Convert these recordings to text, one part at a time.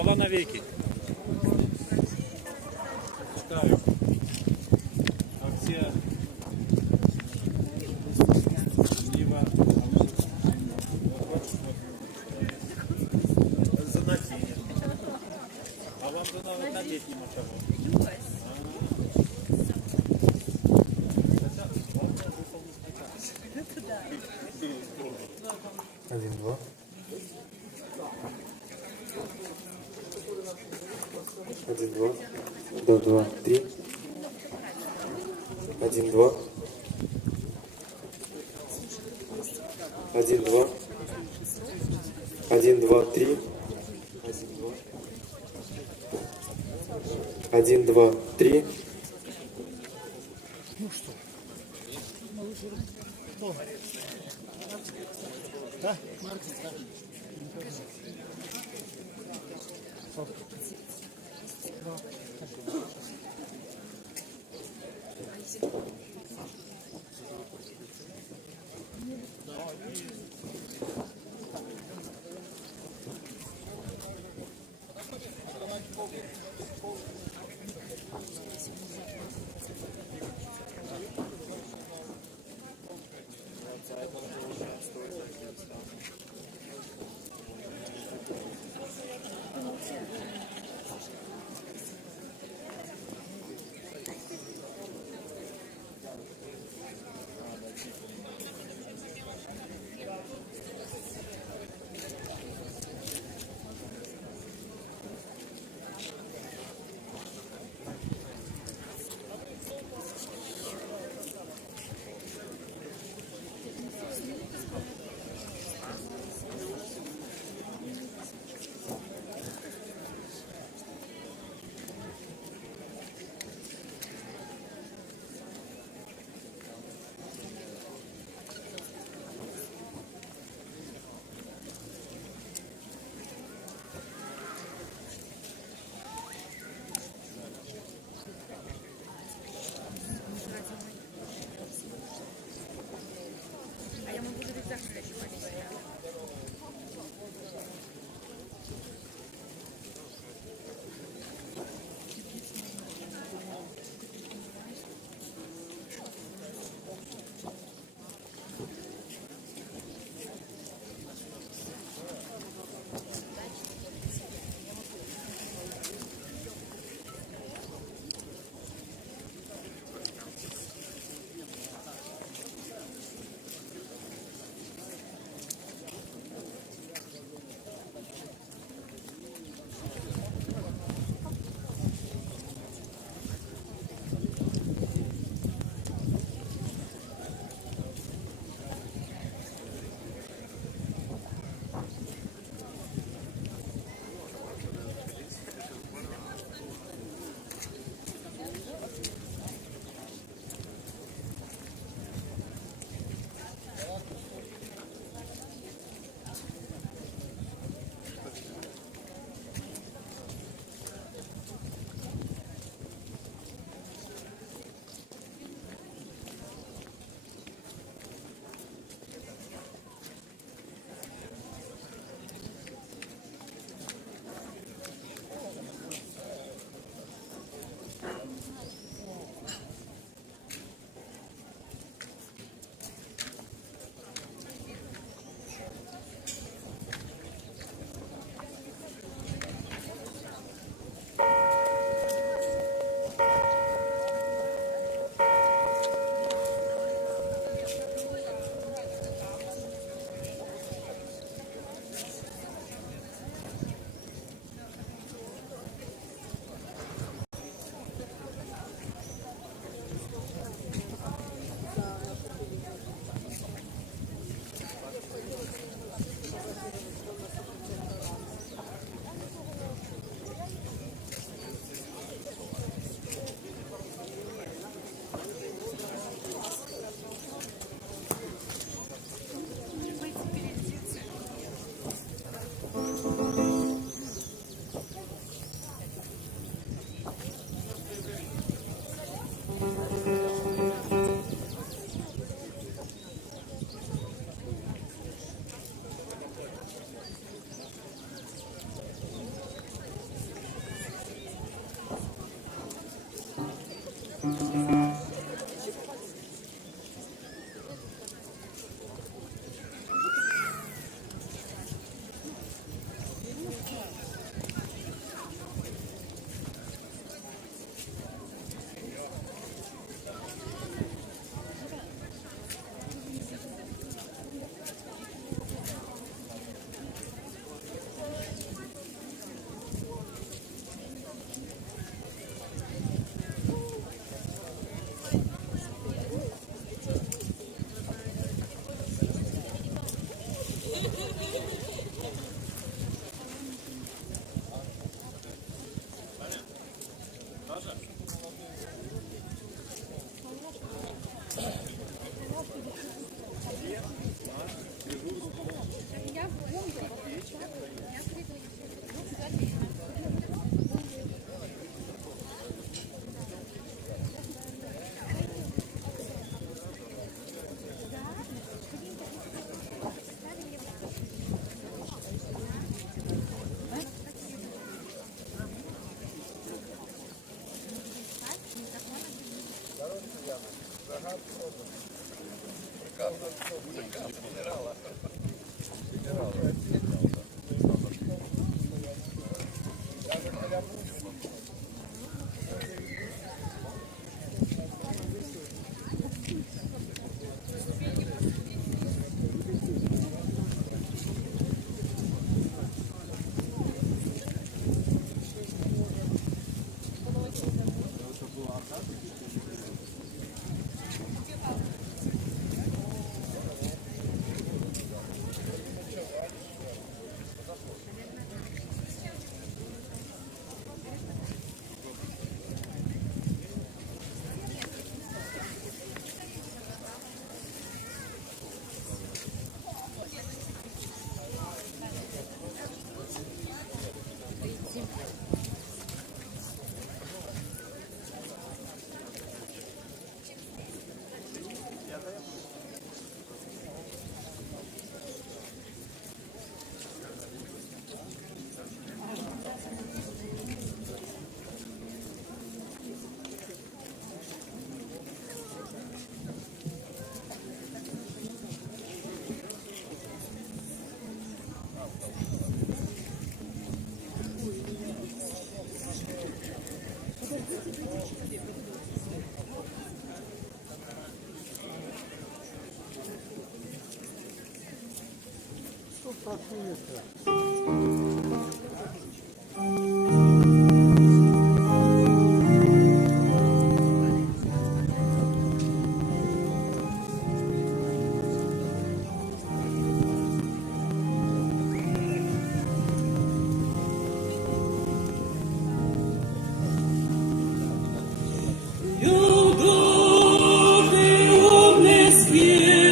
Хвала навіки. Читаю. Акція. Зліва. Занадії. А вам дано на літній мочаво? Один, два. Один, два. Да, два, три. Один, два. Один, два. Один, два, три. Один, два, три. Да, Маркс, да.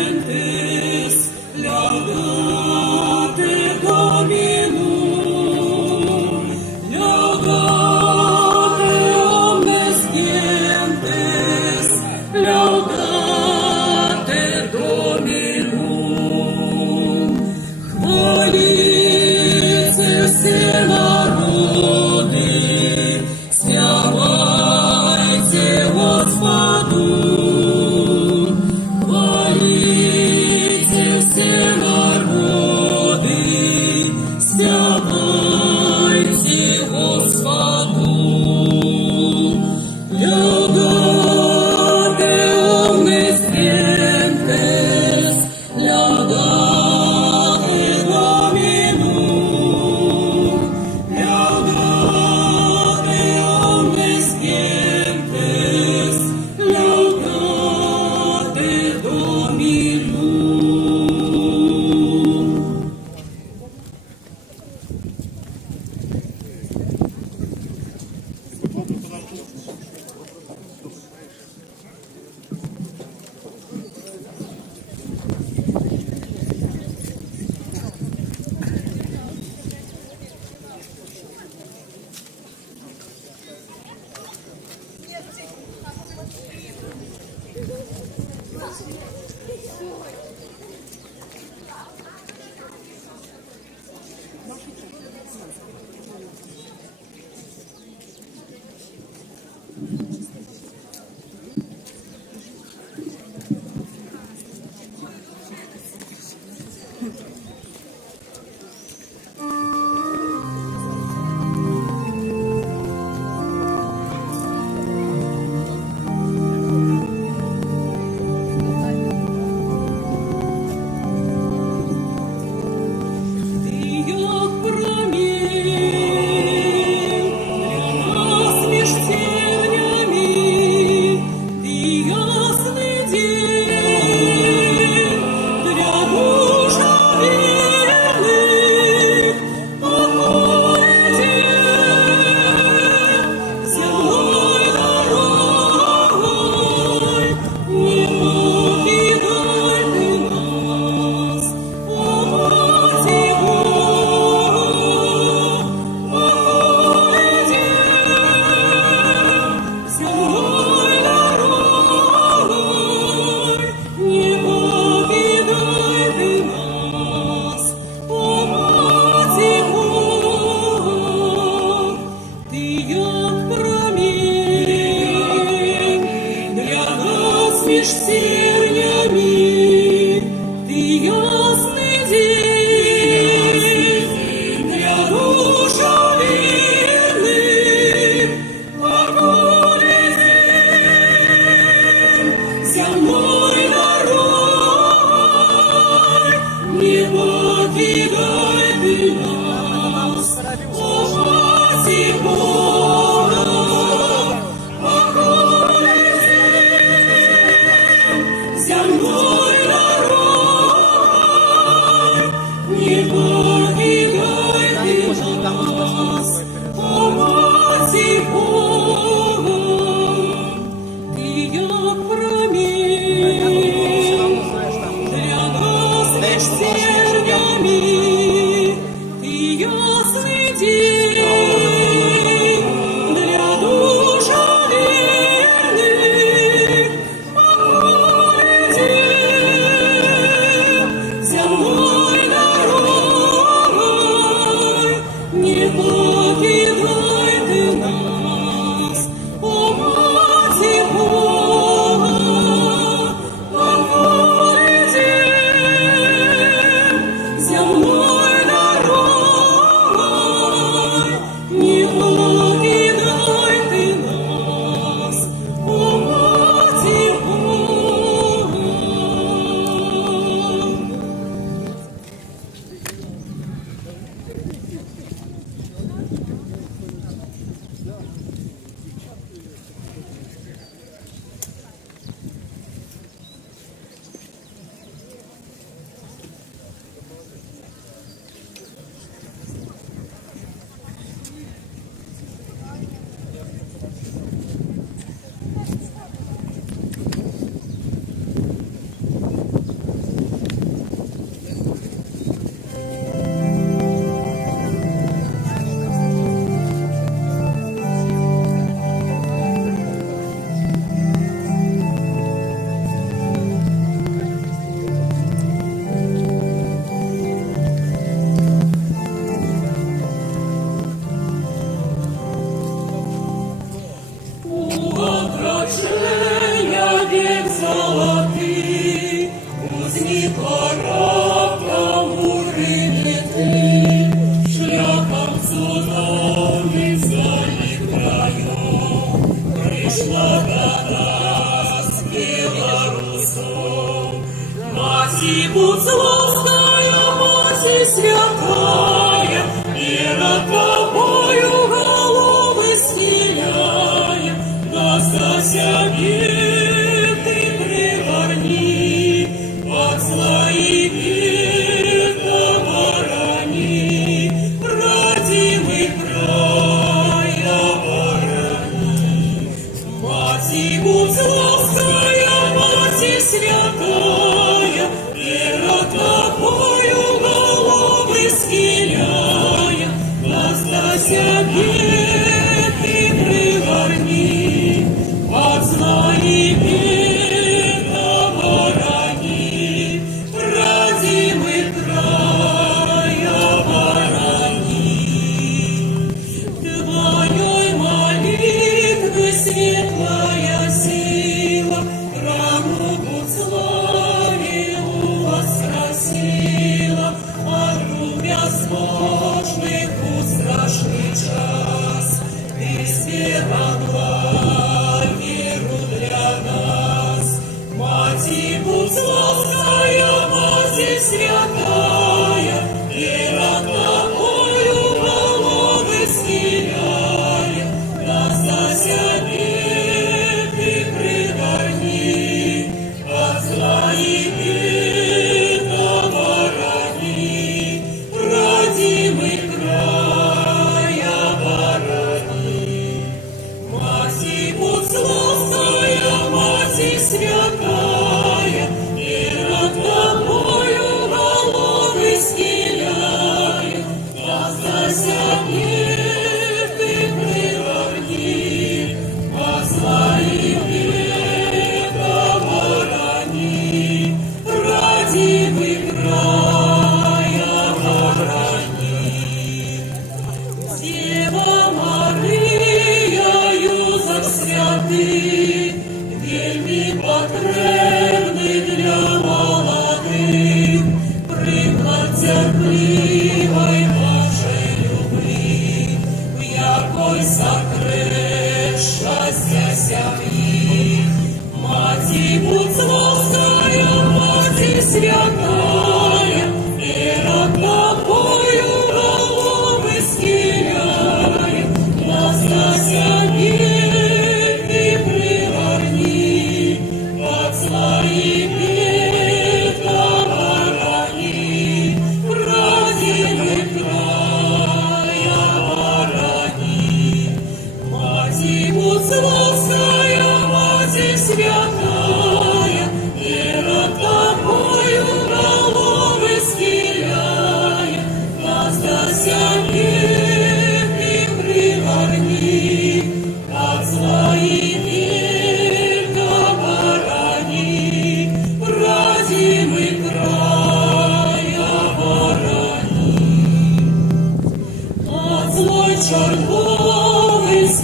Святис, ляг ти до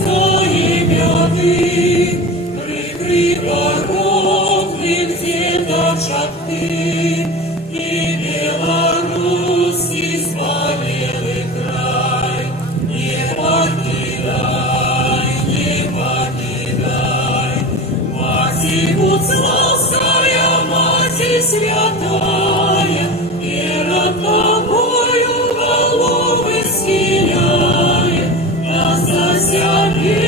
ім'я Ти, прикрий порог від діточок Ти, і Білорусі спалили край, не покидай, не покидай, Мати Буцлавская, Мати святая, перед Тобою головы схиляем, нас за себе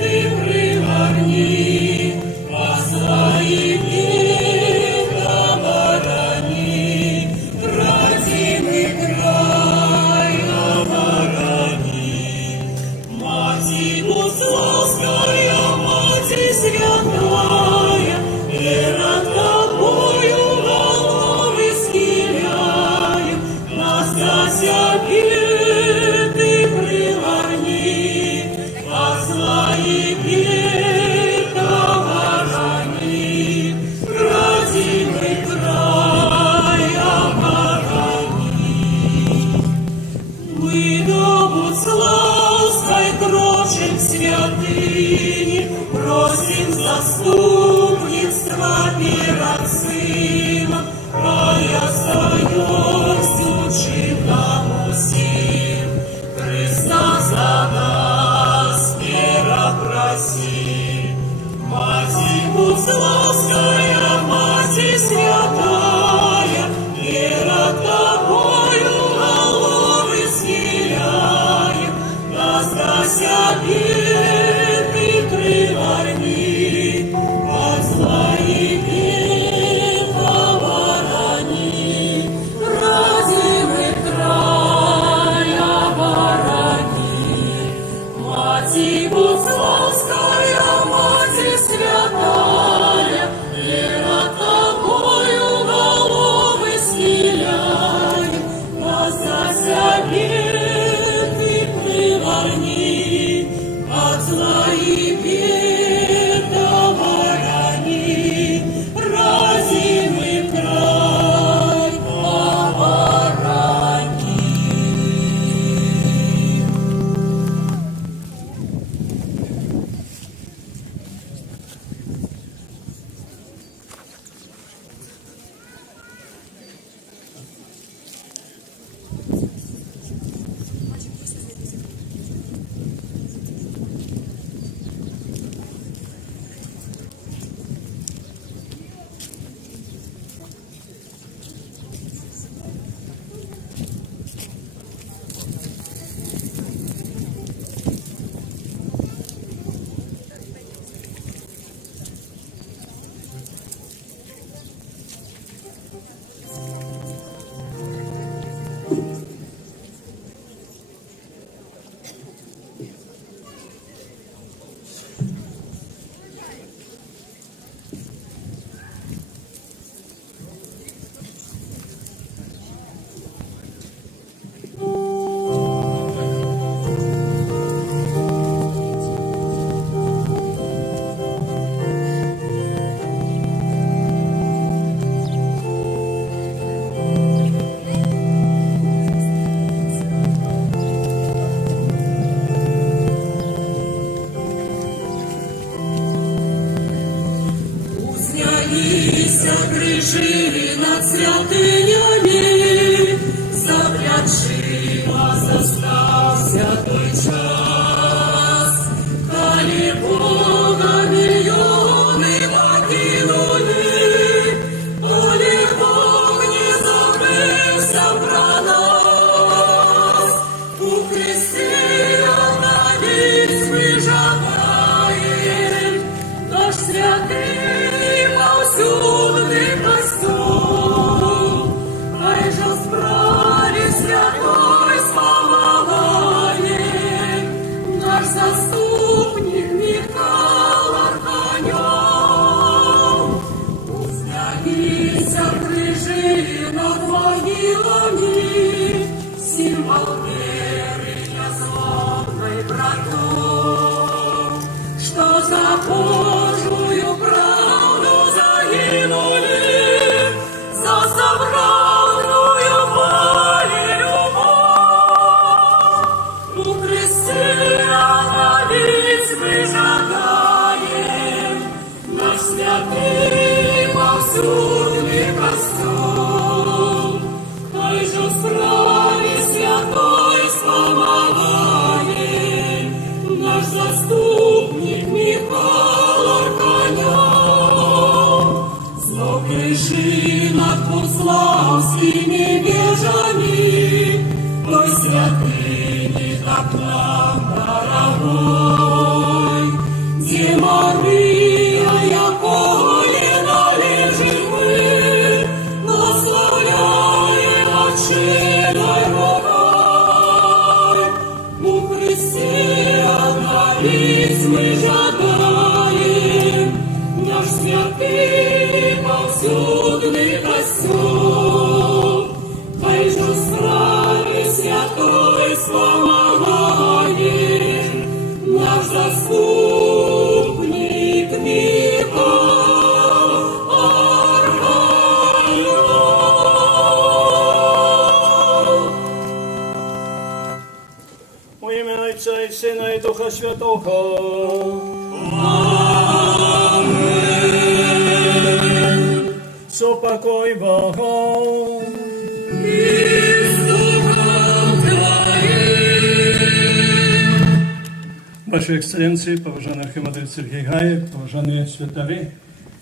Ты пригорни, по своим векам оборони, родимый край оборони. Мати Буцлавская, Мати святая, перед Тобою головы схиляем, нас за себе Ты пригорни, по своим векам оборони, родимый край оборони. Мы до Буцлавской дрожим святыни, просим заступництва перед Сыном, Рая Союз учим нам усим, Христа за нас мира проси. Мати Буцлавская, Мати святая, перед Тобою головы схиляем, нас за себе Ты пригорни, под своим веком оборони, родимый край оборони. Мати Буцлавская, Мати святая, перед Тобою головы схиляем, нас за себе Ты пригорни, под своим веком оборони, родимый край оборони. Узнялися крижи над святинями, за плячима застався той час, коли Бога мільйони покинули, коли Бог не забився про нас, у Христі однавіць ми жадаєм, наш святий повсюдний костюм. Христе, молись, мы жадаем, наш святый повсюдный костюм. Хай же страны святой помогает, наш заступник Во ім'я Отця і Сина і Духа Святого. Аминь. Супокой Богом. Ваши Эксцелленции, поважанный архимандрит Сергей Гаев, поважанные святари,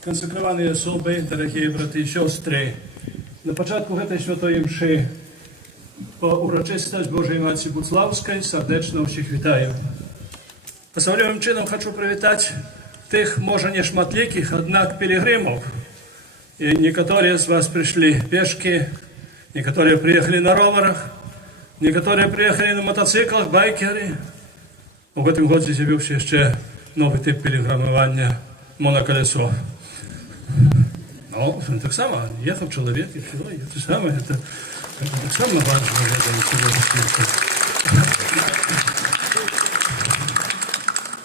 консекрованные особи, дорогие браты и сестры, на початку этой святой мши по урочистость Божией Матери Буцлавской сердечно всіх вітаю. Особливим чином хочу привітати тих, може, не шматликих, однак пилигримов. И некоторые из вас пришли пешки, некоторые приехали на роверах, некоторые приехали на мотоциклах, байкеры. У гэтым годзе з'явіўся яшчэ новы тип піліграмавання моноколесо. Ну, таксама ехаў чалавек, і все, таксама это таксама важна.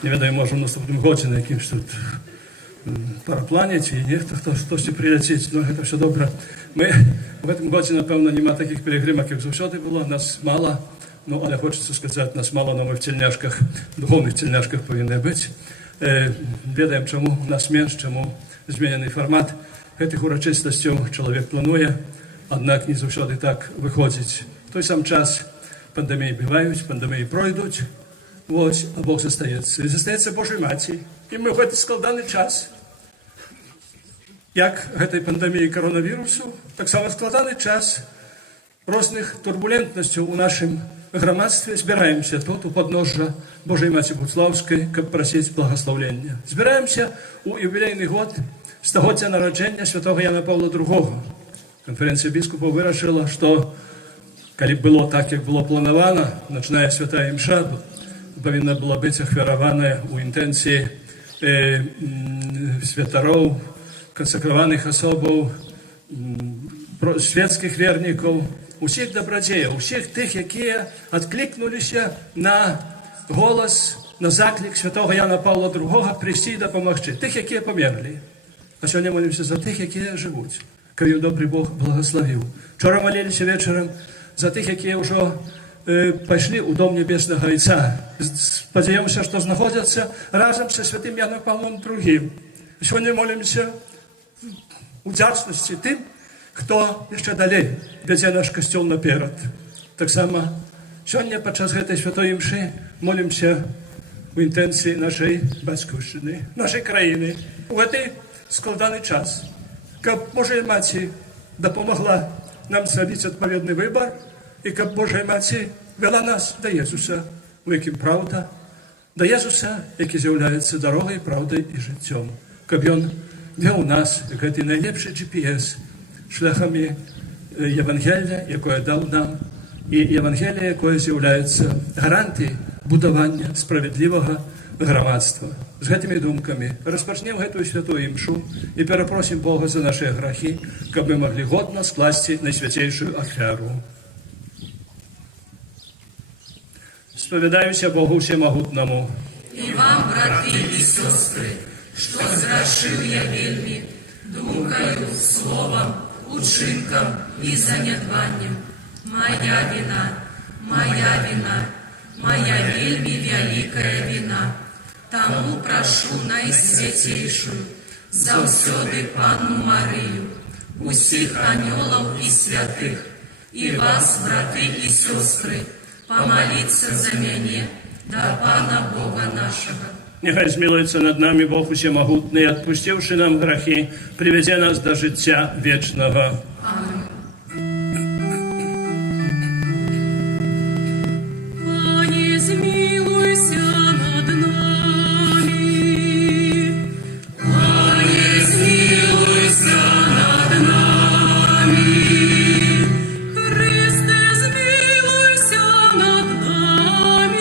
Не ведаю, можа, у наступным годзе на якімсь тут параплане, ці нехта хтосьці прыляціць, но гэта все добра. Мы у гэтым годзе, напэўна, няма такіх пілігрымак, як заўсёды было, нас мала. Ну, але хочется сказать, нас мало, но мы в тельняшках, духовных тельняшках повинны быть. Ведаем, чему нас менш, чему зменений формат. Гэтых урочистостей чоловік планує, однак не завжди так виходить. В той сам час пандемії бувають, пандемії пройдуть, ось, а Бог застається. І застається Божою Матір. І ми в цей складаний час, як гэтай пандемії коронавірусу, так само складаний час розных турбулентнасцяў у нашым грамадстве. Збіраемся тут у подножжа Божай Маці Буцлаўскай, каб прасіць благаслаўлення. Збіраемся у юбілейны год стагоддзя нараджэння святого Яна Павла II. Канферэнцыя біскупаў вырашыла, што калі б было так, як было планавана, начная святая імша павінна была быць ахвяраваная у інтэнцыі святароў, кансакраваных асобаў, светскіх вернікаў, усіх добрадзеяў, усіх тых, якія адклікнуліся на голас, на заклік святого Яна Павла II прийсці і дапамагчы. Тых, якія памерлі. А сёння молімся за тых, якія жывуць, каб ім добры Бог благаславіў. Вчора моліліся вечарам за тых, якія ўжо пайшлі ў дом небеснага Айца. Спадзяёмся, што знаходзяцца разам са святым Янам Павлом II. Сёння молімся удзячнасці тым, хто яшчэ далей вядзе наш касцёл наперад. Таксама сёння падчас гэтай святой імшы молімся у інтэнцыі нашай бацькаўшчыны, нашай краіны у гэты складаны час, каб Божая Маці дапамагла нам зрабіць адпаведны выбар і каб Божая Маці вела нас да Езуса, у якім праўда, да Езуса, які з'яўляецца дарогай, праўдай і жыццём. Каб ён вёў нас, гэты найлепшы GPS, шляхамі Євангелія, якое даў нам, і Євангелія, якое з'яўляецца гарантыяй будавання справядлівага грамадства. З гэтымі думкамі распачнем гэтую святую імшу і перапросім Бога за нашыя грахі, каб мы маглі годна скласці найсвяцейшую ахвяру. Спавядаюся Богу Всемагутнаму. І вам, брати і сестри, що зграшив я вельми думкою, словом, учинком і занядбанням. Моя вина, моя вельми великая вина. Тому прошу найсвятейшую, завсёды Панну Марию, усіх анёлов і святых, і вас, браты і сестры, помолиться за мяне, да Пана Бога нашего. Нехай змілуецца над нами Бог Усемагутны, адпусціўшы нам грахі, прывядзе нас да жыцця вечнага. Аминь. Пане, змилуйся над нами. Пане, змилуйся над нами. Христе, змилуйся над нами.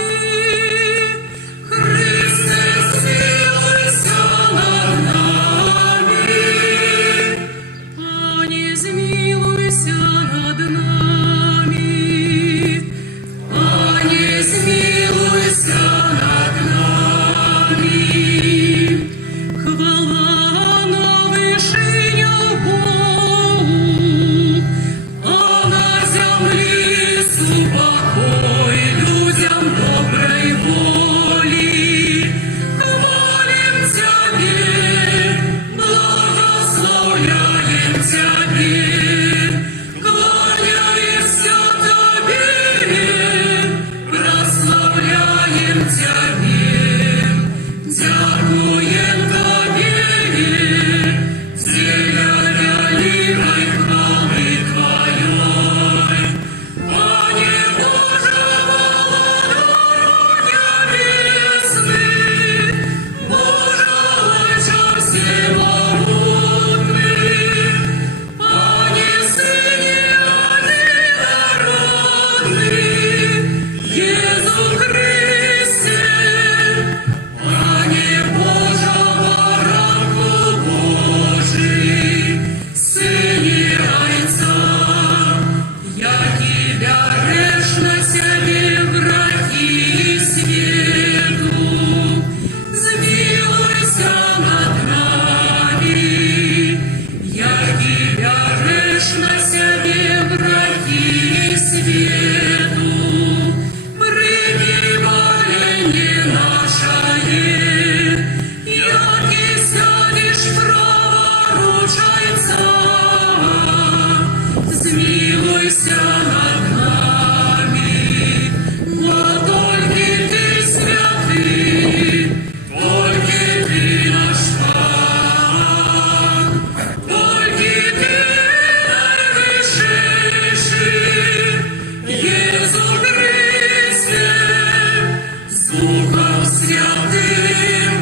Святым,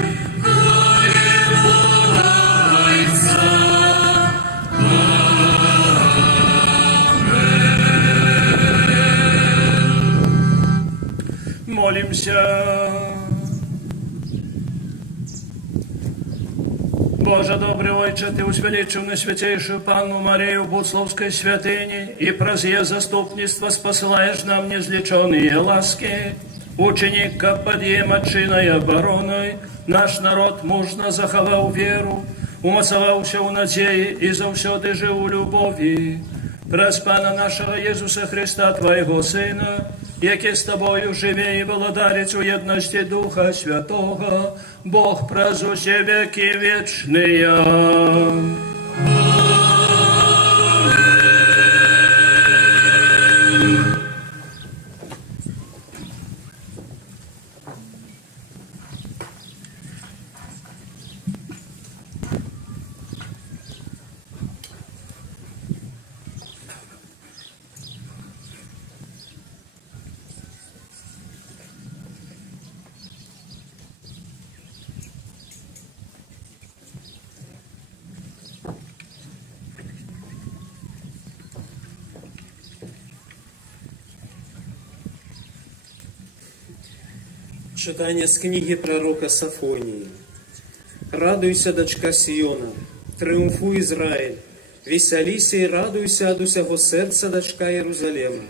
Аллилуйя. Молимся. Боже добрый Отче, Ты возвеличил на святейшую Панну Марию в Будсловской святыне и праз ее заступництво спосылаешь нам неизлеченные ласки. Ученика подъема чиной обороной, наш народ мужно заховал веру, умацовался у надеи и завсёды жил у любови. Праз Пана нашего Иисуса Христа, Твоего Сына, яке с Тобою живе и володарец у едности Духа Святого, Бог праз усе веки вечные. Читание с книги пророка Сафонии. «Радуйся, дочка Сиона, триумфуй, Израиль, веселися и радуйся от усяго сердца, дочка Иерусалима.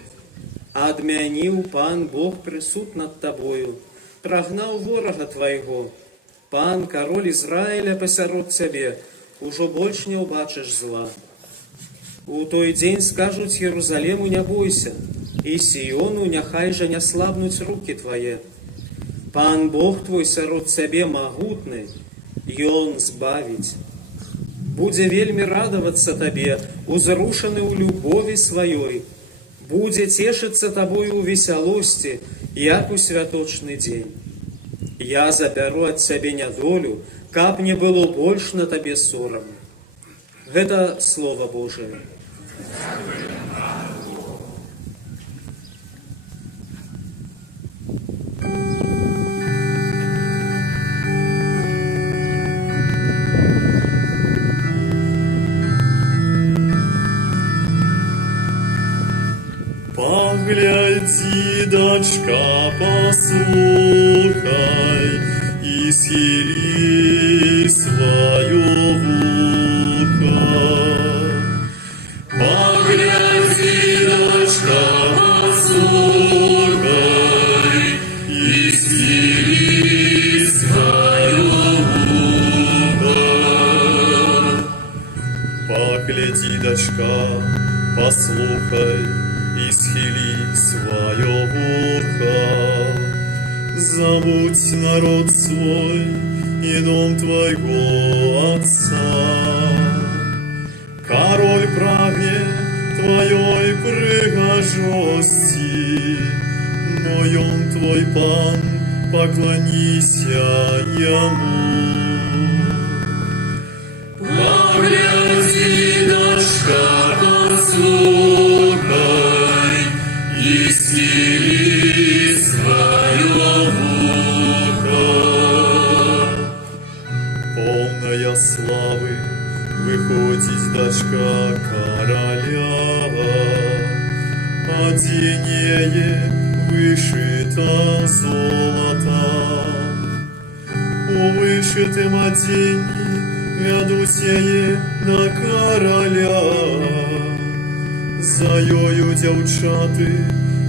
Адмянил Пан Бог присуд над тобою, прогнал ворога твоего. Пан, король Израиля, посярод тебе, уже больше не убачишь зла. У той день скажут Иерусалиму, не бойся, и Сиону, няхай же не слабнуть руки твои. Пан Бог твой сярод цябе магутны, и Он збавить. Буде вельми радоваться табе, узрушаны у любови своей, буде тешиться тобою у веселости, як у святочный день. Я заберу от цябе нядолю, каб не было больше на табе сорому». Это Слово Божие. Погляди, дочка, послухай, и схили свое ухо. Погляди, дочка, послухай, и схили свое ухо. Погляди, дочка, послухай, и схили свое ухо. Забудь народ свой и дом твоего отца. Король прагне твоей пригожости, но он твой Пан, поклонися ему. Погляди, дочка, послухай, и схили свое ухо. Полная славы выходит дочка короля, оденение вышито золотом. У вышитым одении ведут сие на короля. За ёю девчаты,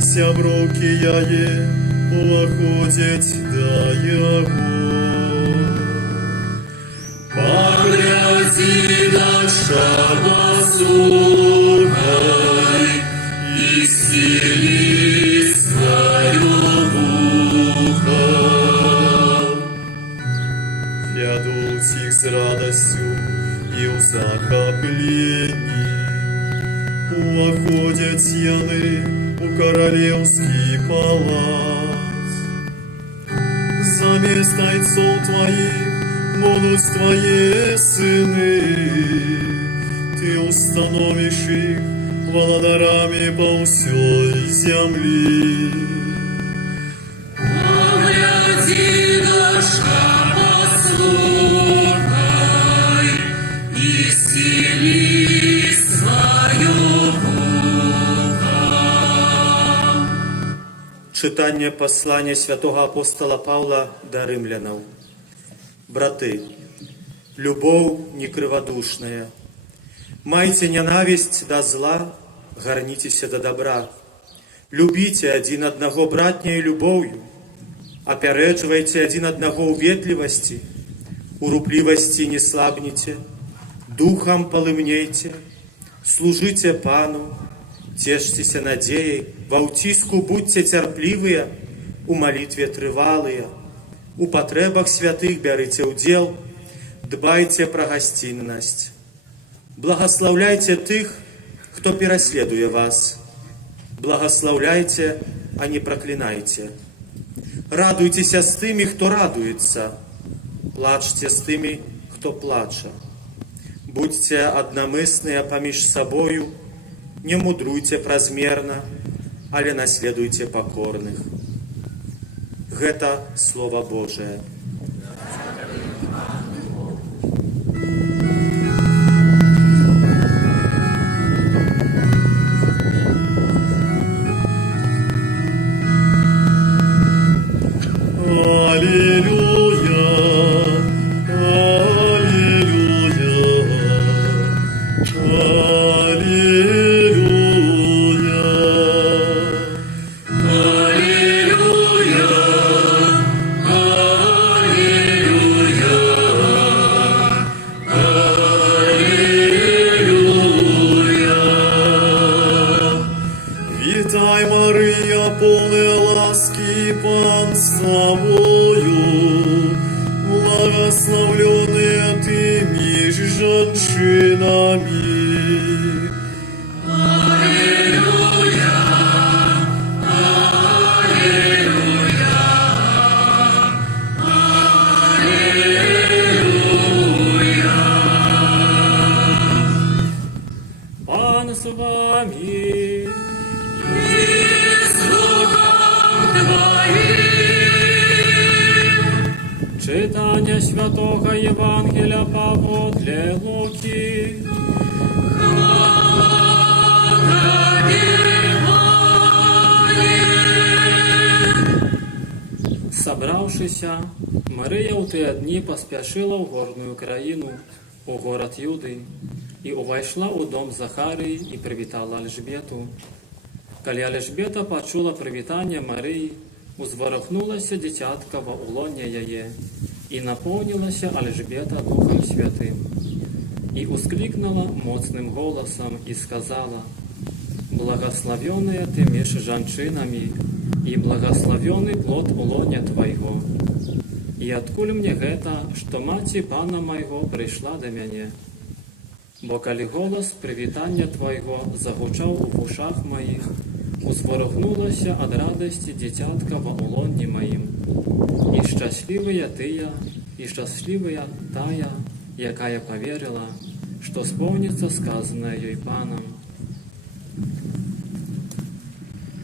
сяброки яе, уваходять до яго. Погляди, дочка, послухай, и схили свое ухо. Ведут их с радостью и в захоплении. Уходят яны у королевский палац. Замест отцов твоих будут твои сыны. Ты установишь их владарами по всей земли. Погляди, Чытанне паслання святого апостола Паўла да рымлянаў. Браты, любоў не крывадушная. Майце нянавісць да зла, гарніцеся да добра. Любіце адзін аднаго братняй любоўю, апярэджвайце адзін аднаго ў ветлівасці, у руплівасці не слабніце, духам палымнейце, служыце Пану, цешцеся надзеяй, ва ўціску будьце цярплівыя, у малітве трывалыя, у патрэбах святых бярыце ўдзел, дбайце пра гасціннасць. Благаслаўляйце тых, хто пераследуе вас. Благаслаўляйце, а не праклінайце. Радуйцеся з тымі, хто радуецца. Плачце з тымі, хто плача. Будзьце аднамысныя паміж сабою, не мудруйце празмерна, але наследуйце пакорных. Гэта Слова Божае. Вітай, Марія, повна ласки, Пан з тобою, благословленная ты між женщинами. Пан з вами. Читання святого Євангелія паводле Луки. Собравшися, Мария у те дні поспішила в горную країну, у город Юди, і увайшла у дом Захарії і привітала Альжбету. Коли Альжбета почула привітання Марії, узворохнулася дитятка во улоне яе, и наполнилася Альжбета Духом Святым, и ускликнула моцным голосом и сказала: «Благословенная ты меж женщинами, и благословенный плод улоня твоего. И откуль мне гэта, что мати Пана моего пришла до мяне? Бо коли голос привітання твоего загучал в ушах моих, узворохнулася от радости дитятка во улоне моим. И счастливая тыя, и счастливая тая, якая поверила, что сповнится сказанное ей Паном».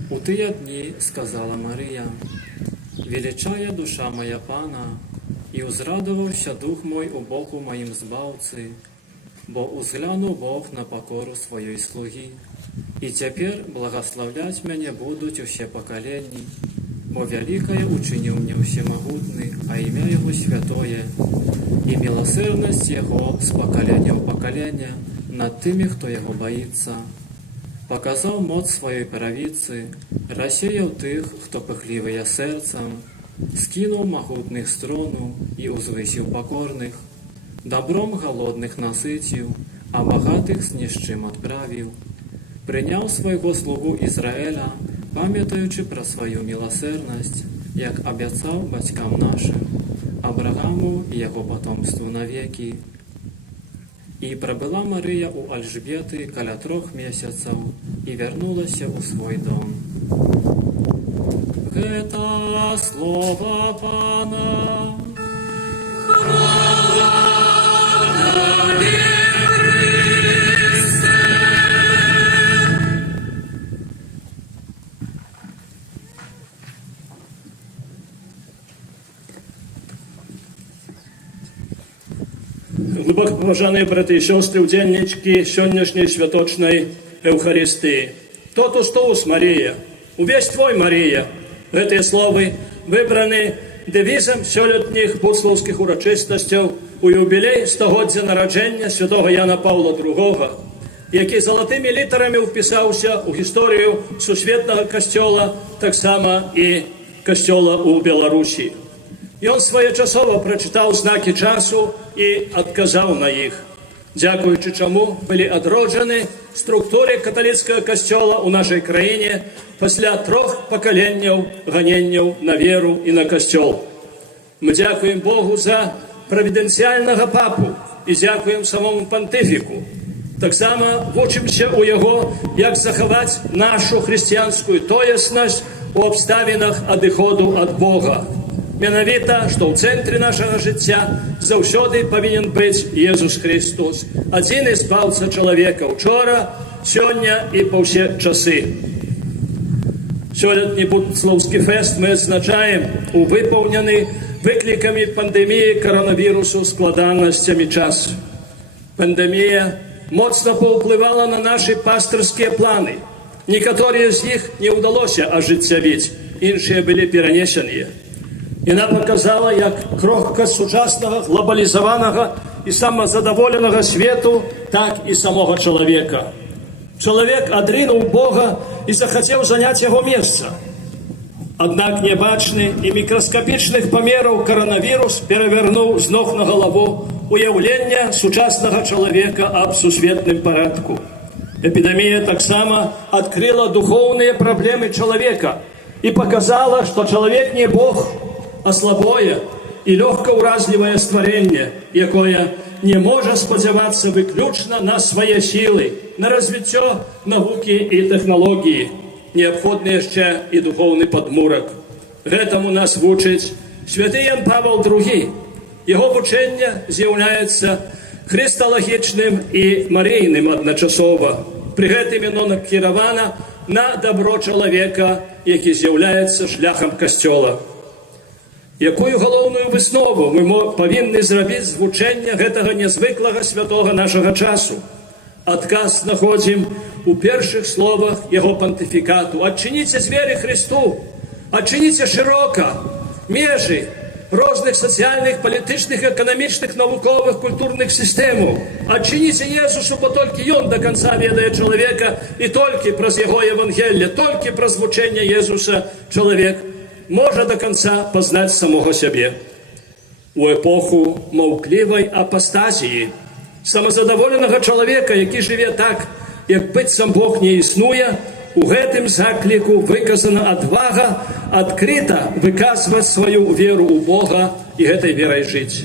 У тыя дни сказала Мария: «Величая душа моя Пана, и узрадовався дух мой у Богу моим збавцы, бо узглянув Бог на покору своей слуги. И теперь благословлять меня будут усе поколения, бо великое учинил мне всемогутный, а имя Его святое, и милосердность Его с поколения в поколение над теми, кто Его боится. Показал моц своей правицы, рассеял тых, кто пыхливые сердцем, скинул могутных с трону и узвысил покорных, добром голодных насытил, а богатых с ни с чем отправил. Принял своего слугу Израиля, пам'ятаючи про свою милосердность, як обяцал батькам нашим, Аврааму и его потомству навеки. И пробыла Мария у Альжбеты каля 3 месяцев и вернулася у свой дом. Это слово Пана. Глубоко поважанные браты и сестры, удельнички сегодняшней святочной Евхаристии. Тотус Мария, увесь твой Мария, Гэтыя словы выбраны дэвізам сёлетніх буцлаўскіх урачыстасцяў у юбілей 100годдзя нараджэння святого Яна Паўла II, які залатымі літарамі ўпісаўся ў гісторыю сусветнага касцёла, таксама і касцёла ў Беларусі. Ён своечасова прачытаў знакі часу і адказаў на іх, дзякуючы чаму былі адроджаны структуры каталіцкага касцёла ў нашай краіне пасля 3 пакаленняў ганенняў на веру і на касцёл. Мы дзякуем Богу за правідэнцыяльнага папу і дзякуем самому пантыфіку. Таксама вучымся ў яго, як захаваць нашу хрысціянскую тоеснасць у абставінах адыходу ад Бога. Менавіта, што ў цэнтры нашага жыцця заўсёды павінен быць Езус Христос, адзіны збаўца чалавека учора, сёння і па ўсе часы. Сёлетні буцлаўскі фэст мы адзначаем у выпаўнены выклікамі пандэміі каранавірусу складанасцямі час. Пандэмія моцна паўплывала на нашы пастырскія планы. Некаторыя з іх не ўдалося ажыццявіць, іншыя былі перанесеныя. Яна показала, як крохка сучаснага, глобалізаванага і самазадаволенага свету, так і самога чалавека. Чалавек адрынуў Бога і захацеў заняць яго месца. Аднак небачны і мікраскапічных памераў каранавірус перавярнуў з ног на галаву уяўлення сучаснага чалавека аб сусветным парадку. Эпідэмія таксама адкрыла духоўныя праблемы чалавека і показала, што чалавек не Бог, а слабое і лёгка ўразлівае стварэнне, якое не можа спадзявацца выключна на свае сілы, на развіццё навукі і тэхналогіі. Неабходны яшчэ і духоўны падмурак. Гэтаму нас вучыць святы Ян Павел II. Яго вучэнне з'яўляецца хрысталагічным і марыйным адначасова. Пры гэтым яно накіравана на дабро чалавека, які з'яўляецца шляхам касцёла. Якую галоўную выснову мы павінны зрабіць з вучэння гэтага нязвыклага святога нашага часу? Адказ знаходзім у першых словах яго пантыфікату. Адчыніце дзверы Христу, адчыніце шырока межы розных сацыяльных, палітычных, эканамічных, навуковых, культурных сістэмаў. Адчыніце Езусу, бо толькі Ён да канца ведае чалавека, і толькі праз яго Евангелле, толькі праз вучэнне Езуса чалавек можа до конца пазнаць самого сябе. У эпоху маўклівай апастазіі, самазадаволенага чалавека, які жыве так, як быццам Бог не існуе, у гэтым закліку выказана адвага адкрыта выказваць сваю веру ў Бога і гэтай верай жыць.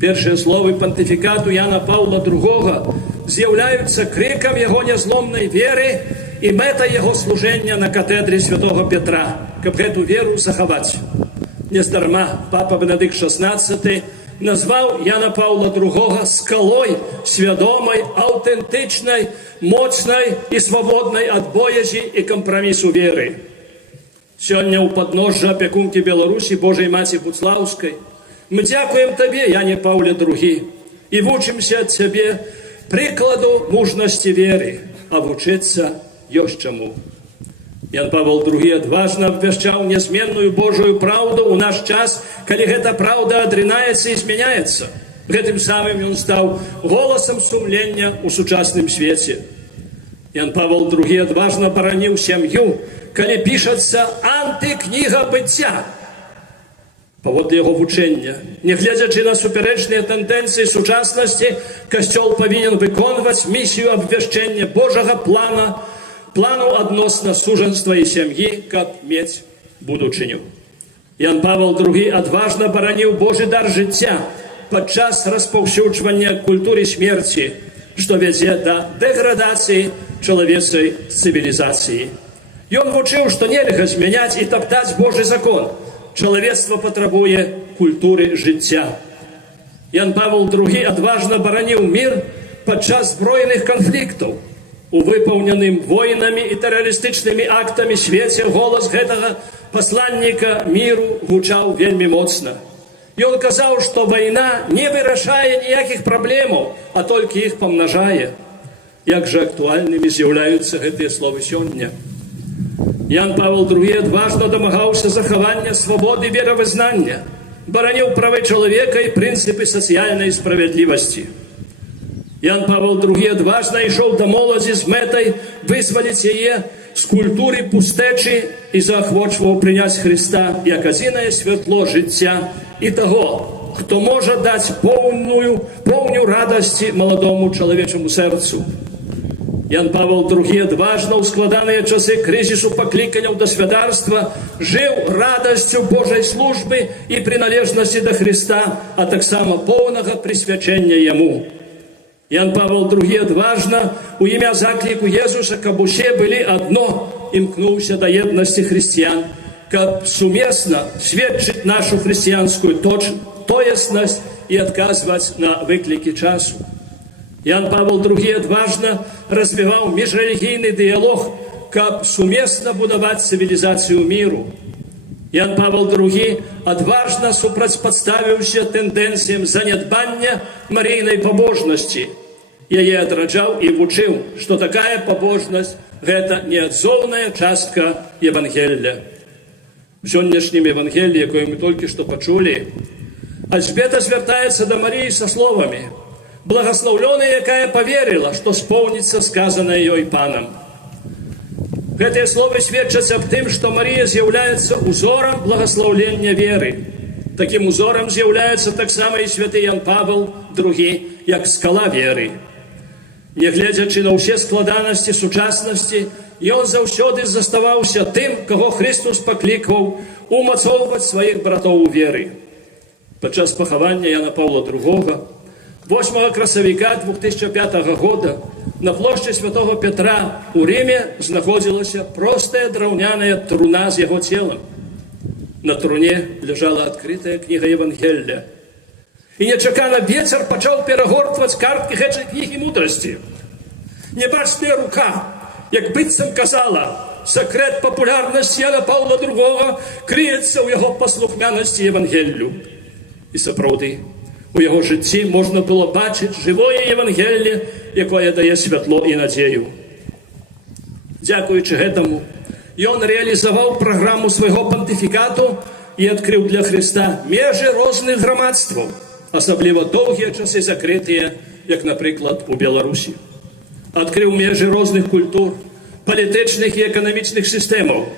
Першыя словы пантыфікату Яна Паўла II з'яўляюцца крыкам яго нязломнай веры і мэтай яго служэння на катедры святого Петра, каб гэту веру захаваць. Нездарма папа Бенедыкт XVI назваў Яна Паўла II скалой свядомай, аўтэнтычнай, моцнай і свабоднай ад боязі і кампрамісу веры. Сёння ў падножжа апякункі Беларусі Божай Маці Буцлаўскай мы дзякуем табе, Яне Паўле II, і вучымся ад цябе прыкладу мужнасці веры, а вучыцца ёсць чаму. Ян Павел II адважна абвяшчаў нязменную Божую праўду ў наш час, калі гэта праўда адрынаецца і змяняецца. Гэтым самым ён стаў голасам сумлення ў сучасным свеце. Ян Павел II адважна бараніў сям'ю, калі пішацца антыкніга быцця. Паводле яго вучэння, нягледзячы на супярэчныя тэндэнцыі сучаснасці, касцёл павінен выконваць місію абвяшчэння Божага плану адносна сужанства і сям'і, каб мець будучыню. Ян Павел II адважна бараніў Божы дар жыцця падчас распаўсюджвання культуры смерці, што вядзе да дэградацыі чалавецай цывілізацыі. Ён вучыў, што нельга змяняць і таптаць Божы закон. Чалавецтва патрабуе культуры жыцця. Ян Павел II адважна бараніў мір падчас збройных канфліктаў. У выпаўненым войнамі і тэрарыстычнымі актамі свеце голас гэтага пасланніка міру гучаў вельмі моцна. Ён казаў, што вайна не вырашае ніякіх праблемаў, а толькі іх памнажае. Як жа актуальнымі з'яўляюцца гэтыя словы сёння? Ян Павел II адважна дамагаўся захавання свабоды веравызнання, бараніў правы чалавека і прынцыпы сацыяльнай справядлівасці. Ян Павел II адважна ішоў да моладзі з мэтай вызваліць яе з культуры пустэчы і заахвочваў прыняць Хрыста як адзінае святло жыцця і таго, хто можа даць поўню радасці маладому чалавечаму сэрцу. Ян Павел II адважна ў складаныя часы крызісу пакліканяў да святарства жыў радасцю Божай службы і прыналежнасці да Хрыста, а таксама поўнага прысвячэння Яму. Ян Павел II адважна у імя закліку Езуса, каб усе былі адно, імкнуўся да еднасці хрысціян, каб сумесна сведчыць нашу хрысціянскую тоеснасць і адказваць на выклікі часу. Ян Павел II адважна развіваў міжрэлігійны дыялог, каб сумесна будаваць цывілізацыю міру. Ян Павел II адважна супрацьпадставіўся тэндэнцыям занядбання марыйнай пабожнасці. Яе адраджаў і вучыў, што такая пабожнасць – гэта неадзоўная частка Евангелля. В сённяшнім Евангеллі, якое мы толькі што пачулі, Альжбета звяртаецца да Марыі са словамі: «Благаслаўлёная, якая поверила, што споўніцца сказанае ёй Панам». Гэтыя словы сведчаць аб тым, што Марыя з'яўляецца узорам благаслаўлення веры. Такім узорам з'яўляецца таксама і святы Ян Павел II, як скала веры. Нягледзячы на ўсе складанасці сучаснасці, ён заўсёды заставаўся тым, каго Христус паклікаў умацоўваць сваіх братоў у веры. Падчас пахавання Яна Павла II 8 красавіка 2005 года на плошчы Святого Петра у Ріме знаходзілася простая драўняная труна з яго целам. На труне ляжала адкрытая кніга Евангелля. І нечакана вецер пачаў перагортваць карткі гэтай кнігі мудрасці. Небачная рука, як быццам казала, сакрэт папулярнасці Яна Павла II крыецца ў яго паслухмянасці Евангеллю. І сапраўды, у яго жыцці можна было бачыць жывое Евангелле, якое дае святло і надзею. Дзякуючы гэтаму, ён рэалізаваў праграму свайго пантыфікату і адкрыў для Хрыста межы розных грамадстваў, асабліва доўгія часы закрытыя, як, напрыклад, у Беларусі. Адкрыў межы розных культур, палітычных і эканамічных сістэмаў,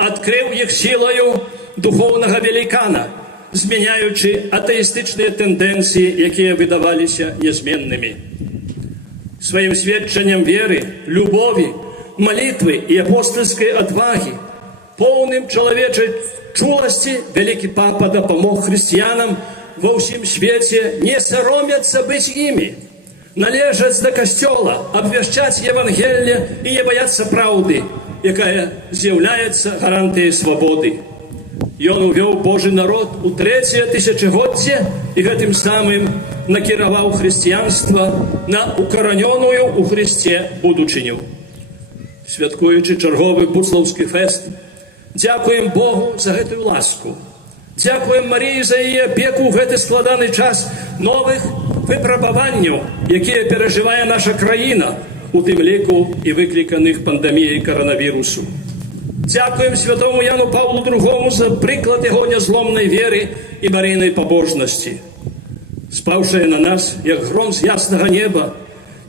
адкрыў іх сілаю духоўнага велікана, змяняючы атэістычныя тэндэнцыі, якія выдаваліся нязменнымі. Сваім сведчаннем веры, любові, малітвы і апостальскай адвагі, поўным чалавечай чуласці вялікі папа дапамог хрысціянам ва ўсім свеце не саромяцца быць імі, належаць да касцёла, абвяшчаць Евангелле і не баяцца праўды, якая з'яўляецца гарантыяй свабоды. Ён увёў Божы народ у 3-е тысячагоддзе і гэтым самым накіраваў хрысціянства на укаранёную ў Хрысце будучыню. Святкуючы чарговы буцлаўскі фэст, дзякуем Богу за гэтую ласку. Дзякуем Марыі за яе апеку ў гэты складаны час новых выпрабаванняў, якія перажывае наша краіна, у тым ліку і выкліканых пандэміяй каранавірусу. Дзякуем святому Яну Павлу II за прыклад яго нязломнай веры і марыйнай пабожнасці. Спаўшая на нас, як гром з яснага неба,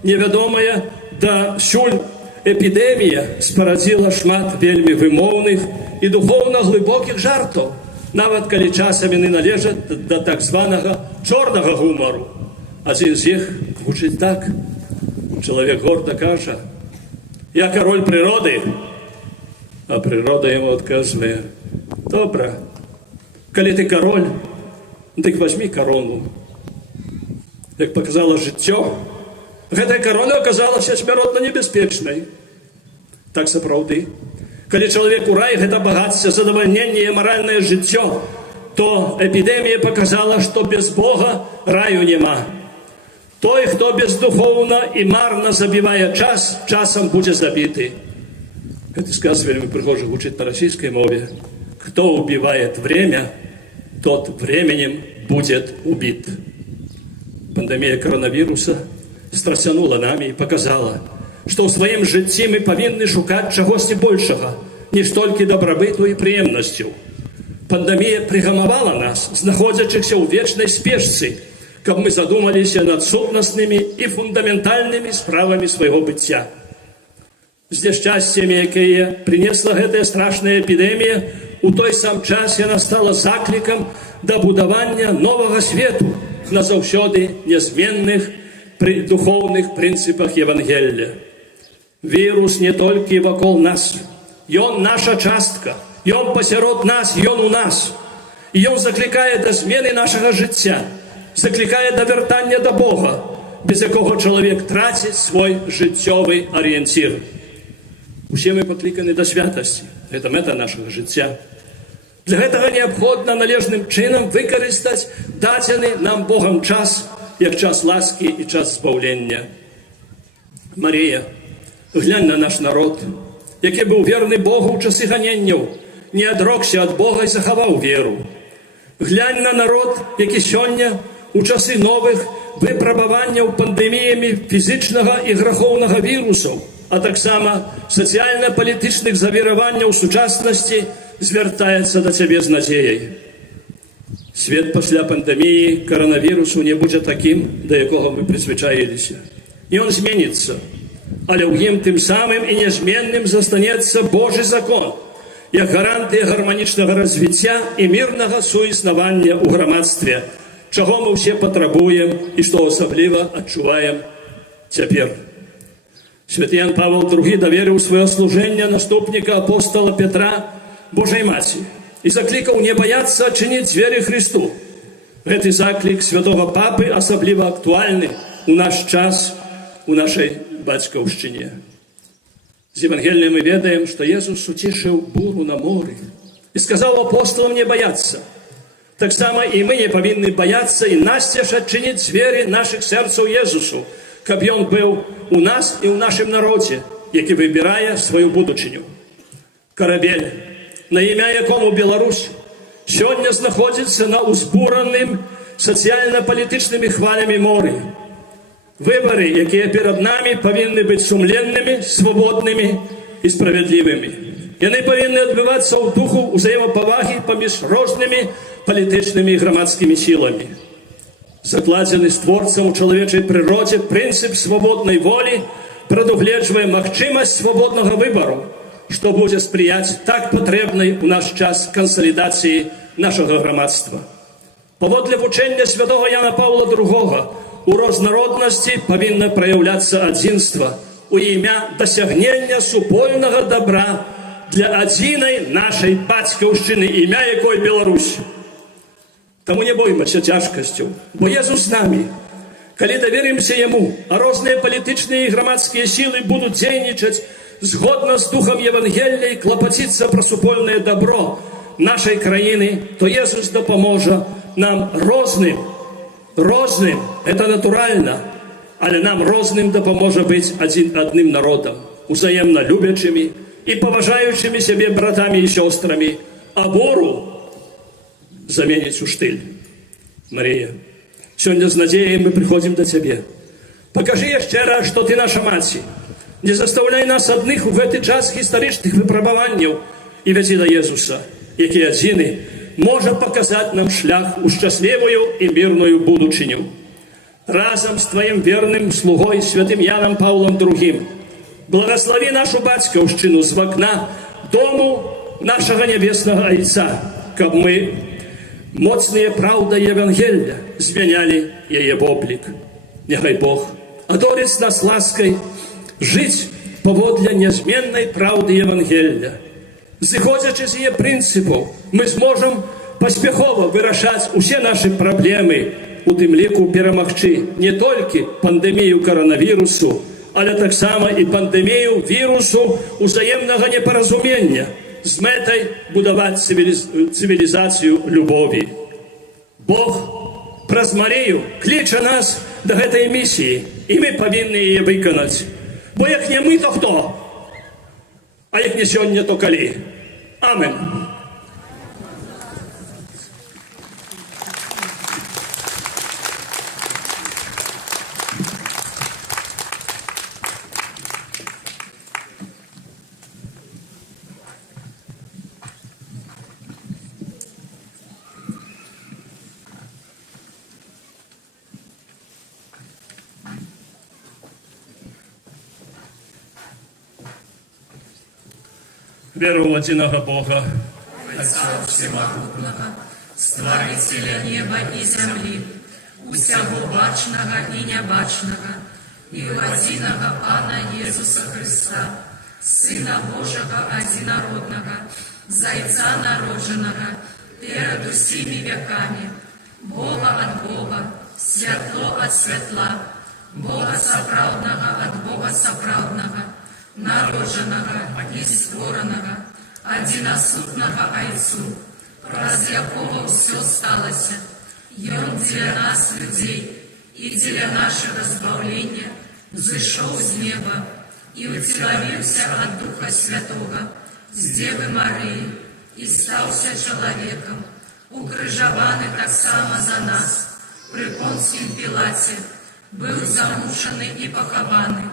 невядомая дасюль эпідэмія спарадзіла шмат вельмі вымоўных і духоўна глыбокіх жартаў, нават калі часам яны належаць да так званага чорнага гумару. Адзін з іх гучыць так. Чалавек горда кажа: «Я кароль прыроды». А прырода яму адказвае: «Добра, калі ты кароль, дык вазьмі карону». Як паказала жыццё, гэтая карона аказалася смяротна небяспечнай. Так сапраўды, калі чалавек у рай гэта багацце, задавальненне і маральнае жыццё, то эпідэмія паказала, што без Бога раю няма. Той, хто бездухоўна і марна забівае час, часам будзе забіты. Гэты сказ вельмі прыгожа гучыць на расійскай мове. Кто убивает время, тот временем будет убит. Пандемія коронавіруса страсянула намі і показала, што ў сваім жыцці мы павінны шукаць чагосьці большага, не столькі дабрабыту і прыемнасцяў. Пандемія прыгамавала нас, знаходзячыхся ў вечнай спешцы, каб мы задумаліся над сутнаснымі і фундаментальнымі справамі свайго быцця. З няшчасцямі, якія прынесла гэтая страшная эпідэмія, у той сам час яна стала заклікам да будавання новага свету на заўсёды нязменных духоўных прынцыпах Евангелля. Вірус не толькі вакол нас, ён наша частка, ён пасярод нас, ён у нас. І ён заклікае да змены нашага жыцця, заклікае да вяртання да Бога, без якога чалавек траціць свой жыццёвы арыенцір. Усе мы пакліканы да святасці, гэта мэта нашага жыцця. Для гэтага неабходна належным чынам выкарыстаць дадзены нам Богам час, як час ласкі і час збаўлення. Марія, глянь на наш народ, які быў верны Богу ў часы ганенняў, не адрокся ад Бога і захаваў веру. Глянь на народ, які сёння у часы новых выпрабаванняў пандэміямі фізічнага і грахоўнага вірусаў, а таксама сацыяльна-палітычных завіраванняў сучаснасці звяртаецца да цябе з надзеяй. Свет пасля пандэміі каранавірусу не будзе такім, да якога мы прызвычаіліся. І ён зменіцца, але ў ім тым самым і нязменным застанецца Божы закон, як гарантыя гарманічнага развіцця і мірнага суіснавання ў грамадстве, чаго мы ўсе патрабуем і што асабліва адчуваем цяпер. Святы Ян Павел II даверыў сваё служэнне наступніка апостола Петра Божай Маці і заклікаў не баяцца адчыніць дзверы Христу. Гэты заклік святого папы асабліва актуальны ў наш час у нашай бацькаўшчыне. З Евангелия мы ведаем, што Езус уцішыў буру на моры і сказаў апостолам не баяцца. Таксама і мы не павінны баяцца і насцеж адчыніць дзверы нашых сэрцаў Езусу, каб ён быў у нас і ў нашым народзе, які выбірае сваю будучыню. Карабель, на імя якому Беларусь, сёння знаходзіцца на ўзбураным сацыяльна-палітычнымі хвалямі моры. Выбары, якія перад намі, павінны быць сумленнымі, свабоднымі і справядлівымі. Яны павінны адбывацца ў духу ўзаемапавагі паміж рознымі палітычнымі і грамадскімі сіламі. Закладзены створцам у чалавечай прыродзе прынцып свабоднай волі прадугледжвае магчымасць свабоднага выбару, што будзе спрыяць так патрэбнай у наш час кансалідацыі нашага грамадства. Паводле вучэння святого Яна Паўла II, у рознароднасці павінна праяўляцца адзінства у імя дасягнення супольнага добра для адзінай нашай бацькаўшчыны, імя якой Беларусь. Таму не боймася цяжкасцяў, бо Езус з намі. Калі даверымся Яму, а розныя палітычныя і грамадскія сілы будуць дзейнічаць згодна з духам Евангелля і клапаціцца пра супольнае добро нашай краіны, то Езус дапаможа нам розным, это натуральна, але нам розным дапаможа быць адным народам, узаемна любячымі і паважаючымі сябе братамі і сёстрамі, а буру заменіць у штыль. Марія, сёння з надзеяй мы прыходзім да цябе. Пакажы яшчэ раз, што ты наша маці. Не застаўляй нас адных у гэты час гістарычных выпрабаванняў і вядзі да Езуса, які адзіны можа паказаць нам шлях у шчаслівую і мірную будучыню. Разам з тваім верным слугой святым Янам Паўлам II благаславі нашу бацькаўшчыну з вакна дому нашага нябеснага Айца, каб мы, моцныя праўда Евангелля, змянялі яе воблік. Няхай Бог адорыць нас ласкай жыць паводле нязменнай праўды Евангелля. Зыходзячы з яе прынцыпаў, мы зможам паспяхова вырашаць усе нашы праблемы, у тым ліку перамагчы не толькі пандэмію каранавірусу, але таксама і пандэмію вірусу узаемнага непаразумення з мэтай будаваць цывілізацыю любові. Бог праз Марію кліча нас да гэтай місіі, і мы павінны яе выканаць. Бо як не мы, то хто? А як не сёння, то калі? Амен. Веру в единого Бога, Отца Всемогутного, Створителя неба и земли, усяго бачного и небачного, и у единого Пана Иисуса Христа, Сына Божьего Одинородного, Зайца народженного, перед усими веками, Бога от Бога, святло от светла, Бога соправдного от Бога соправдного, народженного и створенного, одиносутного Отцу, праз якого все сталося, и Он для нас, людей, и для нашего збавления, зышел с неба и утеловился от Духа Святого, с Девы Марии, и стался человеком, укрыжованный так само за нас, при Понским Пилате, был замученный и похованный,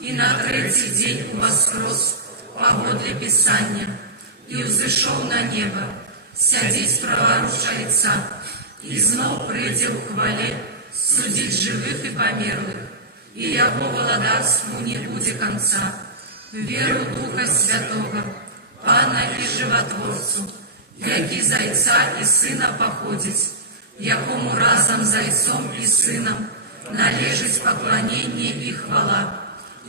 и на третий день воскрес, погодле Писания, и взошел на небо, сядеть праворуч Отца, и знов придет в хвале судить живых и померлых, и Его владарству не будет конца. Веру Духа Святого, Пана и Животворцу, яки Зайца и Сына походить, якому разом Зайцом и Сыном належить поклонение и хвала,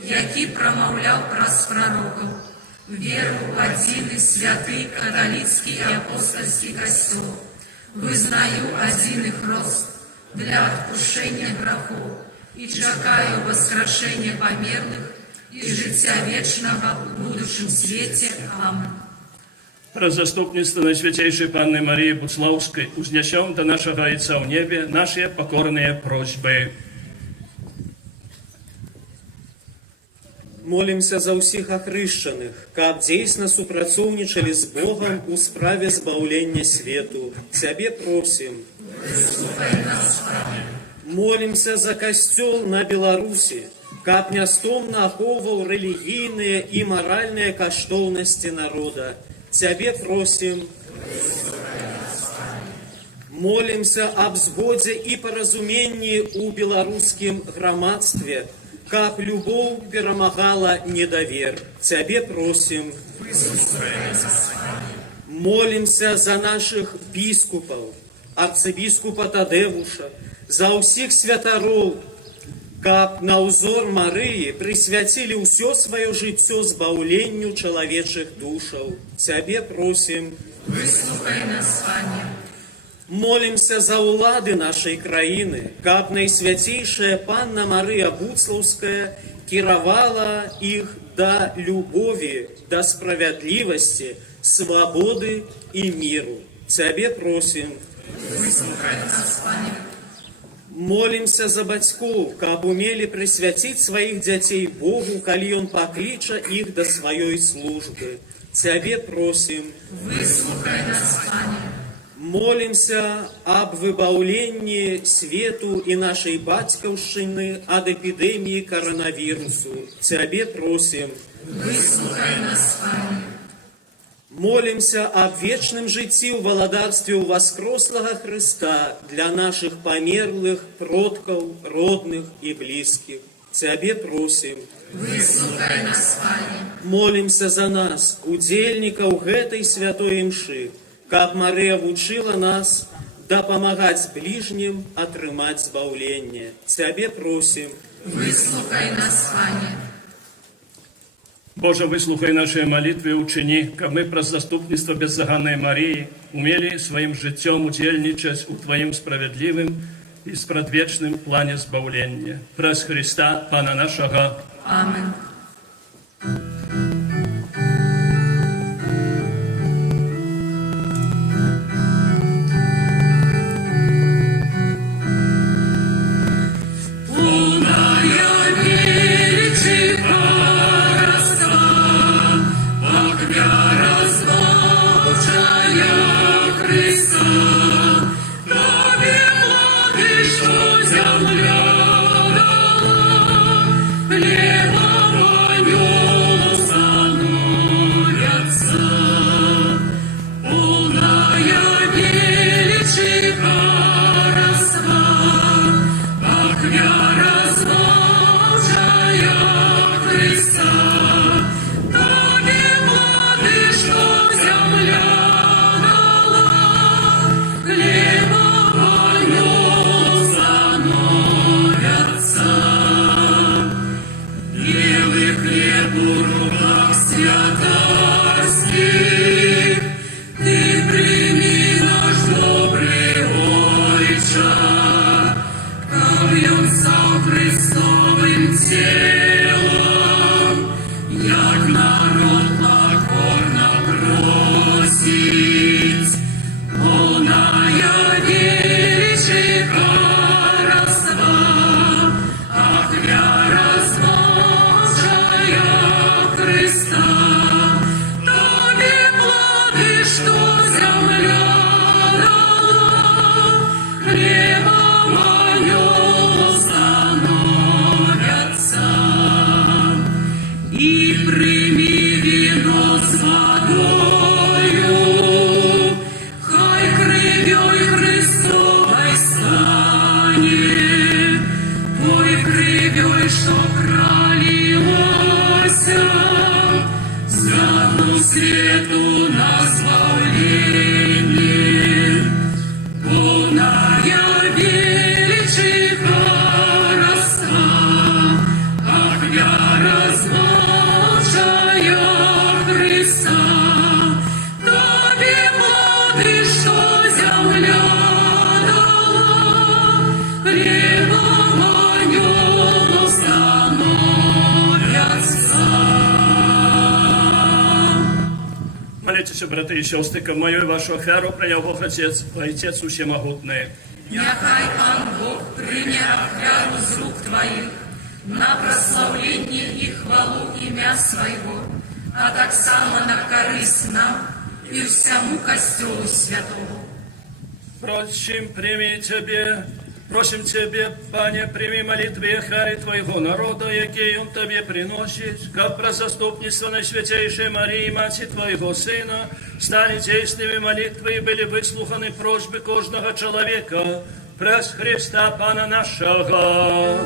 які промовляв праз пророков, веру в один и святый католицкий и апостольский костел, вызнаю один их рост для отпущения грехов и чекаю воскрешения померлых и життя вечного в будущем свете. Аминь. про заступництво Найсвятейшей Панны Марии Буцлавской узнесем до нашего Отца в небе наши покорные просьбы. Молимся за ўсіх ахрышчаных, каб дзейсна супрацоўнічалі з Богом у справе збаўлення свету. Цябе просім. Молимся за касцёл на Беларусі, каб нястомна ахоўваў рэлігійныя і маральныя каштоўнасці народа. Цябе просім. Молимся аб згодзе і паразуменні ў беларускім грамадстве, каб любоў перамагала недавер. Цябе просім. Молимся за наших біскупаў, арцыбіскупа Тадеуша, за ўсіх святароў, каб на ўзор Марыі прысвяцілі ўсё сваё жыццё збаўленню чалавечых душаў. Цябе просім. Выслухай нас, Пане. Молимся за улады нашей краіны, каб Найсвяцейшая Панна Марыя Буцлаўская кіравала іх да любові, да справядлівасці, свабоды і міру. Цябе просім. Выслухай нас, Пане. Молимся за бацькоў, каб умелі прысвяціць сваіх дзяцей Богу, калі Ён пакліча іх да сваёй службы. Цябе просім. Выслухай нас, Пане. Молимся об выбаўленні свету і нашай бацькаўшчыны ад эпідэміі коронавірусу. Цябе просім. Выслухай нас, Пане. Молимся об вечным жыцці ў валадарстве ў воскрослага Христа для наших памерлых продкаў, родных і блізкіх. Цябе просім. Выслухай нас, Пане. Молимся за нас, удзельнікаў гэтай святой імшы, каб Марыя вучыла нас дапамагаць бліжнім атрымаць збаўленне. Цябе просім. Выслухай нас, Пане. Боже, выслухай наши молитвы и учини, как мы про заступництво беззаганной Марии умели своим життем удельничать у Твоим справедливым и спрадвечным плане збавления. Праз Христа, Пана нашего. Аминь. Христа, тобі влади, Христовим тілом, як народ покорно просить, вона величика роства, ах, вяра Божая Христа, тобі плоди, що земля дала, хлебом моем становятся. И прими вино с водою, хай кров'ю Христовой станет, той кров'ю, что пролилася, святу свету на спасение. Полная величика роста, ах, вяра Божая Христа, тобі плоди, що земля дала, хлібом моем становятся. Молитесь, браты и сестры, ко мою и вашу оферу принял Бог Отец, Отец Всемогутный. Яхай Пан Бог прийняв офяру з рук Твоїх на прославлення і хвалу ім'я Своего, а так само на користь нам і всьому костелу святого. Просим Тебе, Пане, прими молитвы Хари Твоего народа, який Он Тебе приносит, как про заступництво Наисвятейшей Марии, Мати Твоего Сына, стали действенными молитвы и были выслуханы просьбы каждого человека, през Христа Пана нашего.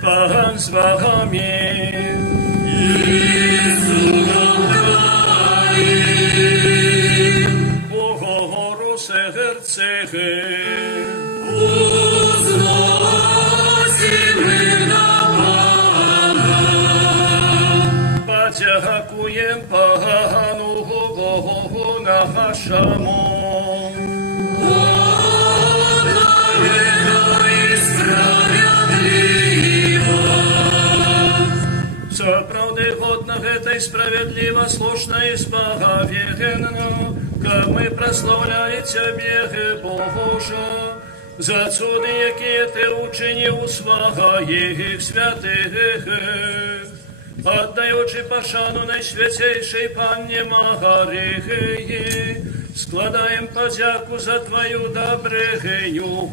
Пан с вами. Богору серцеги. Подякуєм Пану Богу нашому. Соправды годно это и справедливо, слушно и споговерено, как мы прославляли Тебе, Боже, за цуди, які Ти учинив у своїх святих, отдаючи пошану Найсвятейшей Панне Марії, складаем подяку за Твою добрыню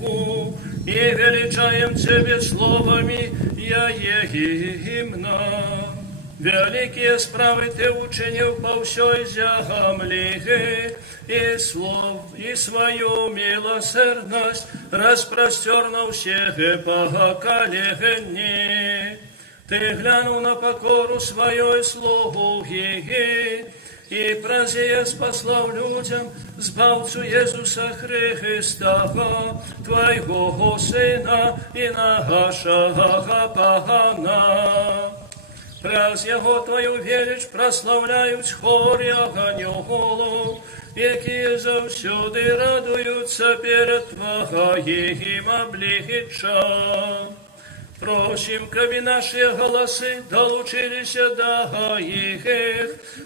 и величаем Тебе словами я гимна. Великие справы Ты учинил по всей земле, и слов, и свою милосердность распростернул всех поколений. Ты глянул на покору своей слуги, и празднее спасла людям збавцу Иисуса Христа, Твоего Сына и нашего Пана. Праз Его Твою велич прославляють хорі ангелов, які завсюди радуються перед Твоим обличием. Просим, каби наши голосы долучились до их,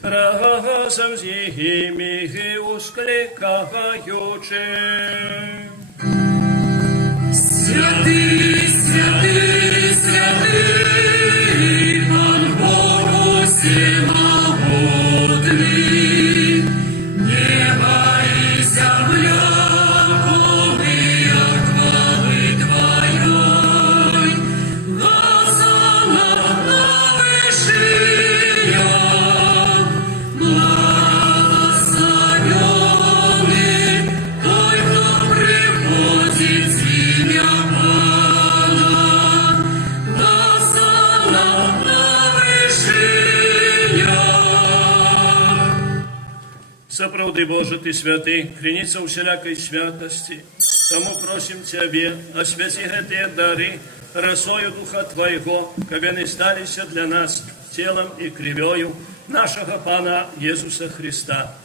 разом с ними ускликаючи. Святый, святый, святый, Пан Бог всемогутный, небо и земля полные хвалы Твоей. Госанна на вышиях, благословенный той, кто приходит в имя Пана. Госанна на вышиях. Соправды Боже, Ты святый, криница всякой святости. Тому просим Тебе, освяти эти дары, росою Духа Твоего, кабы они сталися для нас телом и кровью нашего Пана Иисуса Христа.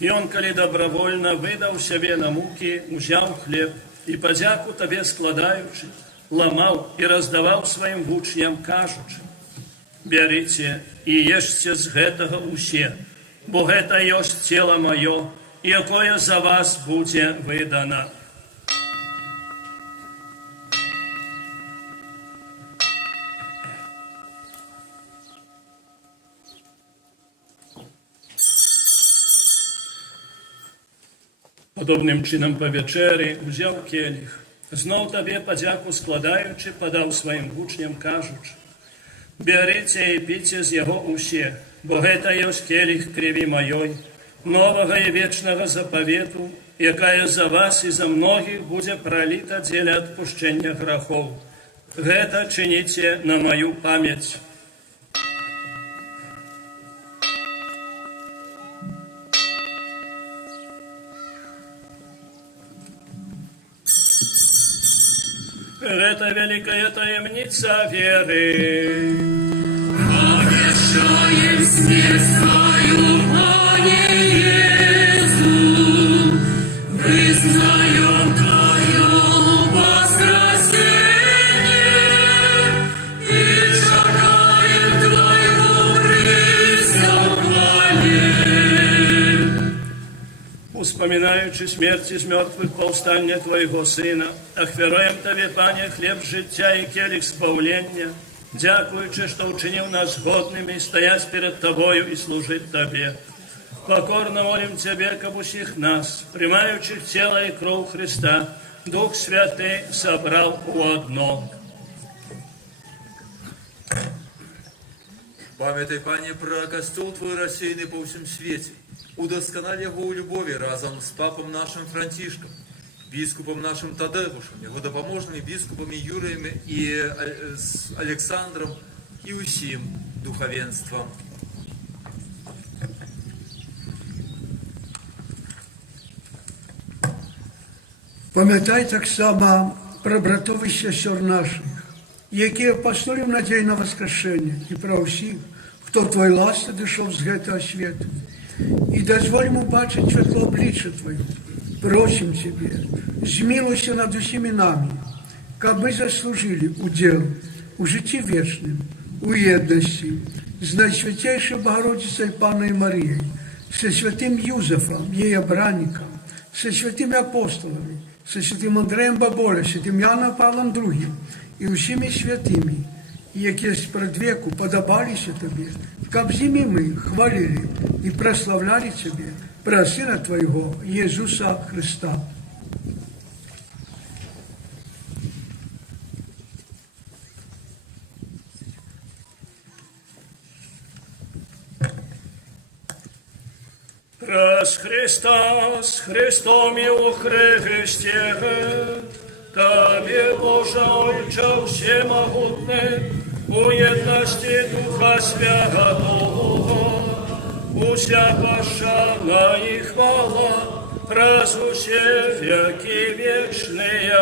І он, калі добровольно выдаў сябе на мукі, узяў хлеб і падзяку табе складаючы, ламаў і раздаваў сваім вучням, кажучы: «Бярыце і ешце з гэтага ўсе, бо гэта ёсць цела маё, якое за вас будзе выдана». Podobnym czynem po wieczery wziął kielich, znów Tobie podziaku składający, podał swoim uczniom, każuć: «Bierzcie i pijcie z jego usie, bo to jest kielich krwi mojej, nowego i wiecznego zapowietu, jaka za was i za mnogich będzie prolita dla odpuszczenia grzechów. To czynicie na moją pamięć». Это великая таемница веры. Обещаем смерть Твою, Пане Иисус, вызнаем Твое воскресение и чакаем Твоего приза в хвале. Uspominaючи смерти з мертвых повстання Твоего Сина, ахвяруем Тебе, Пане, хлеб життя і келих збавлення, дякуючи, що учинив нас годними стоять перед Тобою і служить Тебе. Покорно молим Тебе, как усіх нас, приймаючих тіло і кров Христа, Дух Святий собрав у одно. Памятай, Пане, про костел Твой рассеянный по всем свете. Удоскональ его у любови разом с папом нашим Франтишком, бискупом нашим Тадеушем, его допоможными бискупами Юрием и с Александром и усім духовенством. Пам'ятай так само про братов і сестер наших, які постулів надій на воскрешення, і про всіх, хто Твой ласки дійшов з гэтага світу. И дозволь ему бачить светло обличия Твое. Просим Тебе, змилуйся над усіми нами, как мы заслужили удел у житті вечным, у едности, с Наисвятейшей Богородицей Панной Марией, со святым Юзефом, ей обранником, со святыми апостолами, со святым Андреем Баболя, святым Яном Павлом II и усіми святыми, які спред веку подобалися Тобі, каб з ними ми хвалили і прославляли Тебе, про Сина Твоего, Ісуса Христа. Раз Христос, Христом і у Христі, Тобі, Боже Отче всемогутний, у єдності Духа Святого, уся пошана і хвала, раз усе веки вечные.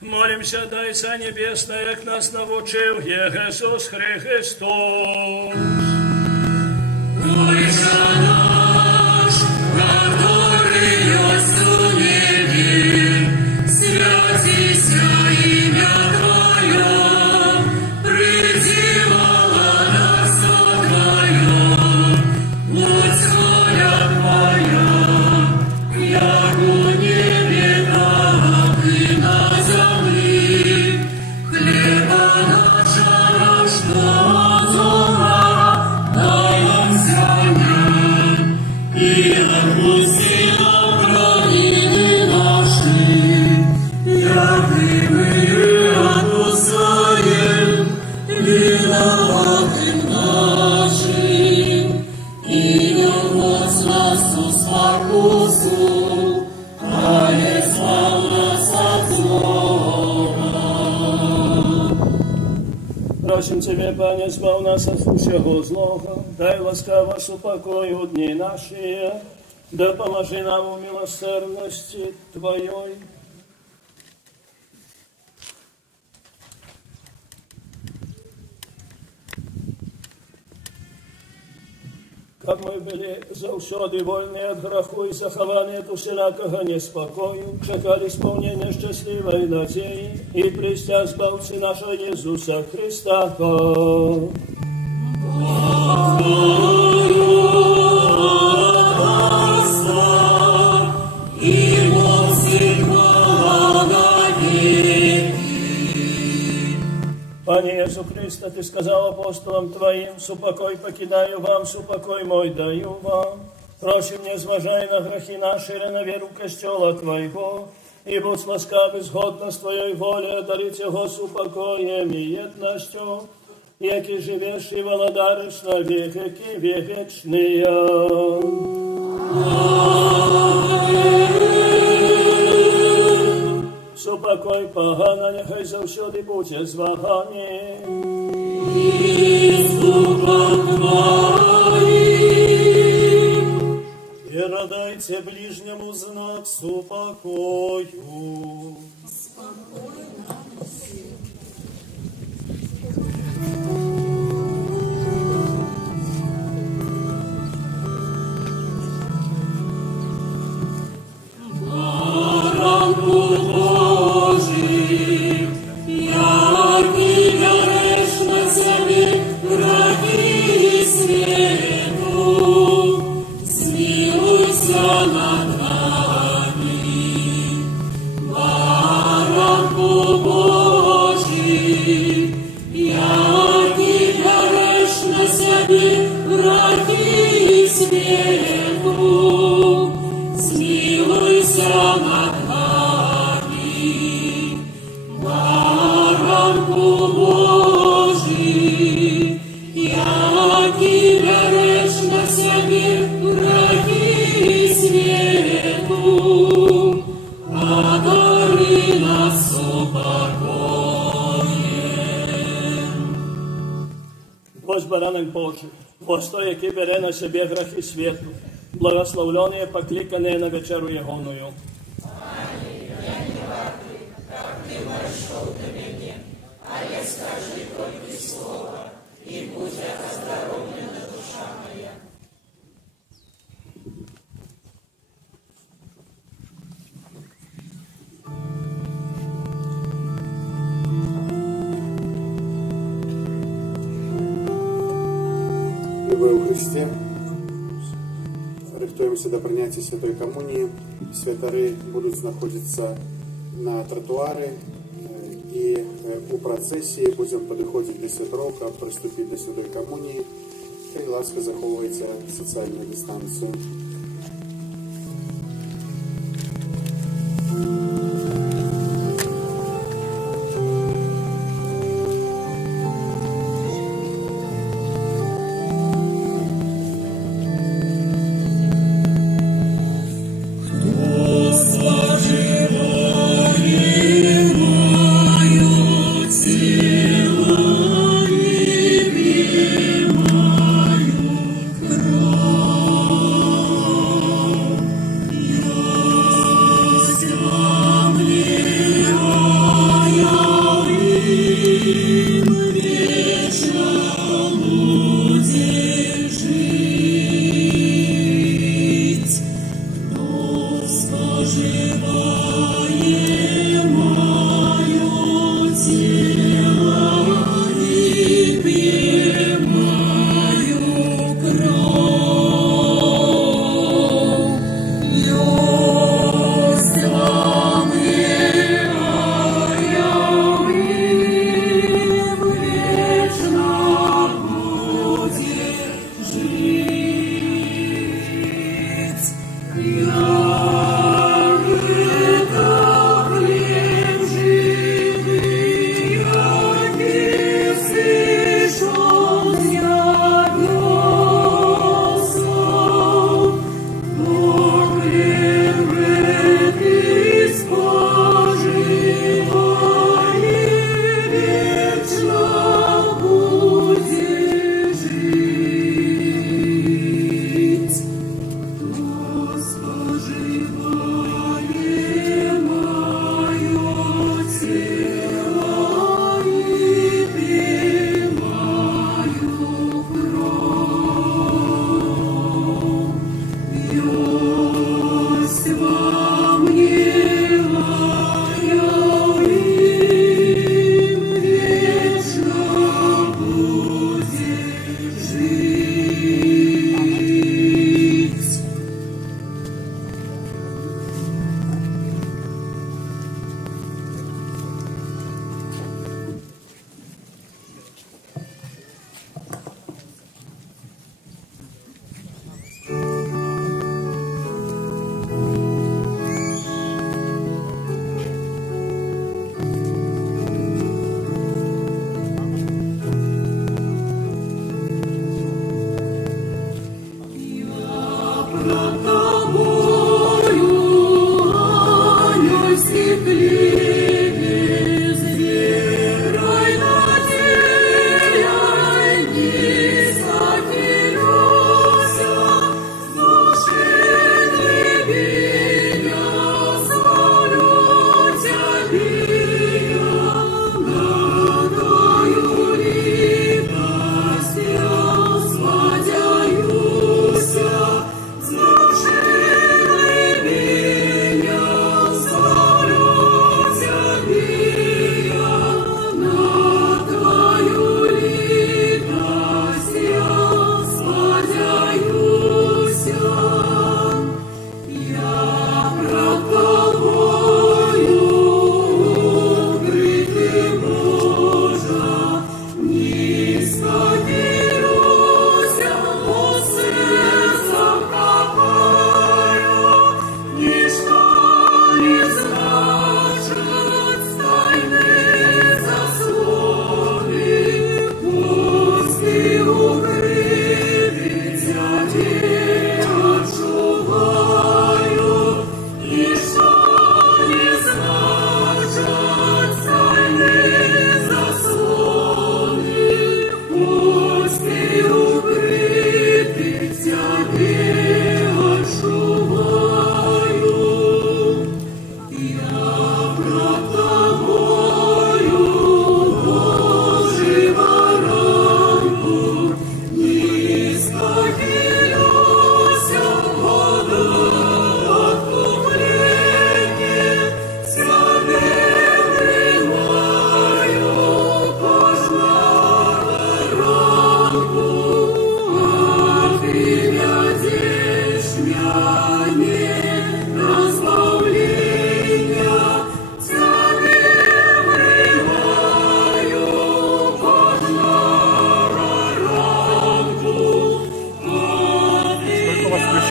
Молимся, дай Отца Небесное, як нас навчив Ісус Христос. Отче наш, который есть у небе, святися имя Твое, приди царство Твое, будь воля Твоя, як у небе, так и на земле. Хлеба нашего насущного дай нам сегодня, и отпусти нам провины наши, як и мы отпускаем виноватым нашим, и не вводь нас в спокусу, а избавь нас от злого. Просим Тебе, Пане, збав нас от усього злого, дай ласкаво супокою дні наші, да поможи нам у милосердності Твоей. каб мы былі заўсёды вольныя ад граху і захаваны ад усялякага неспакою, чакалі спаўнення шчаслівай надзеі і прыйсця збаўцы нашага Езуса Христа. Пане Иисус Христе, Ты сказал апостолам Твоим: «Супокой покидаю вам, супокой мой даю вам». Просим, не зважай на грехи наши, или на веру Костела Твоего, и будь ласкавый згодно с Твоей волей, одарить его супокоем и едностью, яки живешь и володаришь на веки вечные. Супокой погана, нехай завсёди буде з вами. І з духом твоїм. І радайте ближньому знак супокою. Ось баранок Божий, ось той, який бере на себе грехи світу, благословлені, покликані на вечеру Єгоною. Любовь у Христе. Рихтуємося до прийняття Святої Комунії. Святари будуть знаходитися на тротуари і у процесії будемо підходити до святоровка, приступити до Святої Комунії. І ласка заховується соціальну дистанцію. Кровь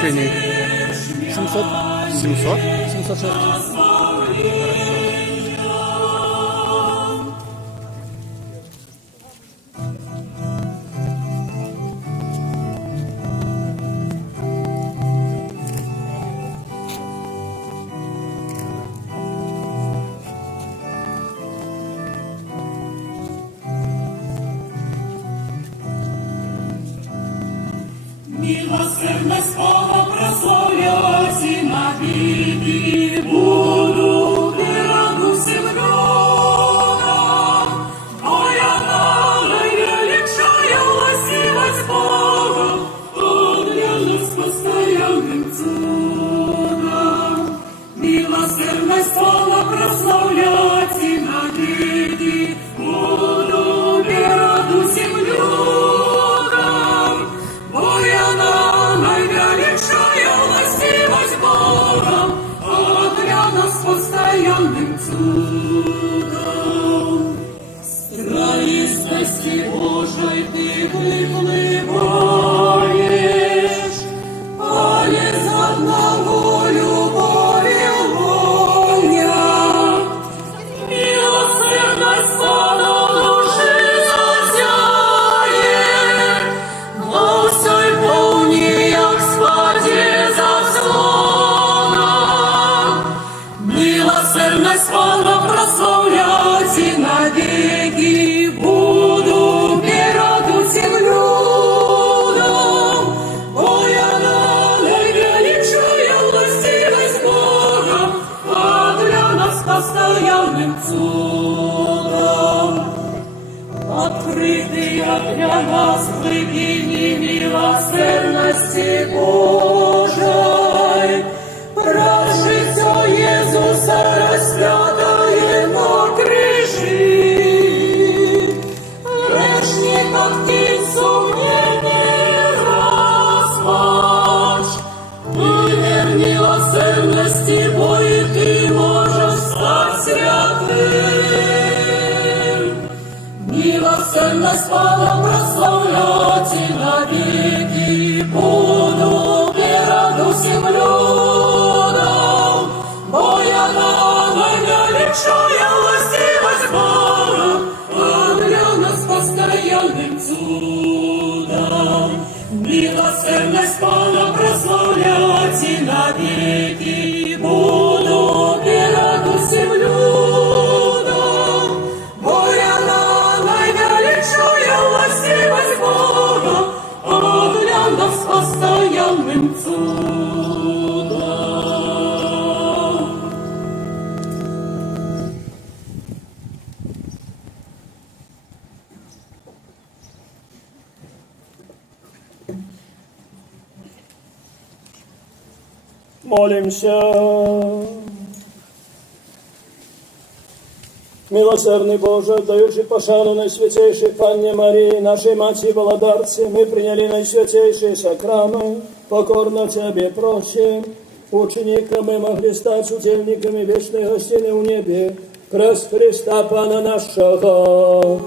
воскрешении? 700. 700? 706. Милосердно слово прославлять и навеки буду и раду всем людям. Моя наивеличая властивость Бога, Он для нас постоянным чудом. Милосердно слово прославлять и навеки буду и раду всем людям. Постоянным чудом, страстности Божией ты выплываешь, а не за одного любовью воля. Милосердность Бога души засяет, во всей полне, як спаде заслона. Милосердность Бога прославлять и навеки буду и раду всем людям. Ой, она наивеличая властивость Бога, а для нас постоянным чудом. Открытые для нас глубины милосердности Божией, прожить Иисуса распятое на крижи, грешников тень сомнений расплачь, и мир милосердности Божией ты можешь стать святым. Милосердность Бога прославлять и навеки буду и раду всем людям. Моя наивеличая властивость Бога, а для нас постоянным чудом. Милосердность Бога прославлять и навеки буду и раду всем людям. Моя наивеличая властивость Бога, а для нас постоянным чудом. Молимся. Милосердный Боже, дающий пошану Наисвятейшей Панне Марии, нашей Матери Володарце, мы приняли наисвятейшие сакрамент, покорно Тебе просим, учениками могли стать удельниками вечной гостины в небе, крest Христа Пана нашего.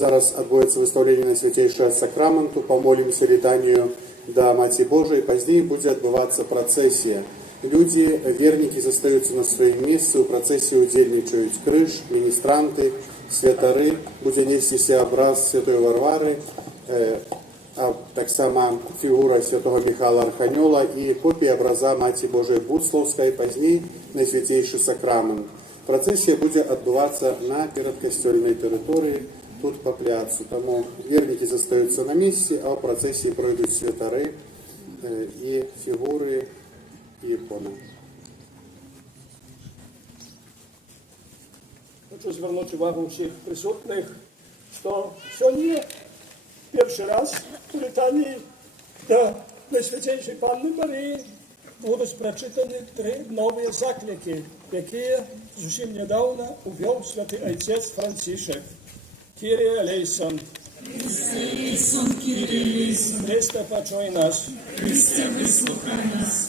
Зараз адбудзецца выстаўленне Найсвятейшага сакраменту, помолимся літанію да Маці Божией, пазней будзе адбывацца працэсія. Людзі, вернікі застаюцца на сваім месцы, у працэсіі удзельнічаюць крыж, міністранты, святары, будзе несціся абраз святой Варвары, а таксама фігура святого Михайла Арханёла і копія абраза Маці Божией Буцлаўскай, пазней Найсвятейшы сакрамент. Працэсія будзе адбывацца на перадкасцёльнай тэрыторыі, тут по пляцу. Тому верники застаются на месте, а в процессе пройдут святары и фигуры, и иконы. Хочу звернути увагу всіх присутних, що сьогодні перший раз у літанні до Найсвятейшої Панни Марії будуть прочитані 3 нові заклики, які зовсім недавно увів святий отець Францишек. Kyrie eleison. Христе eleison, Kyrie eleison. Христе, почуй нас. Христе, вислухай нас.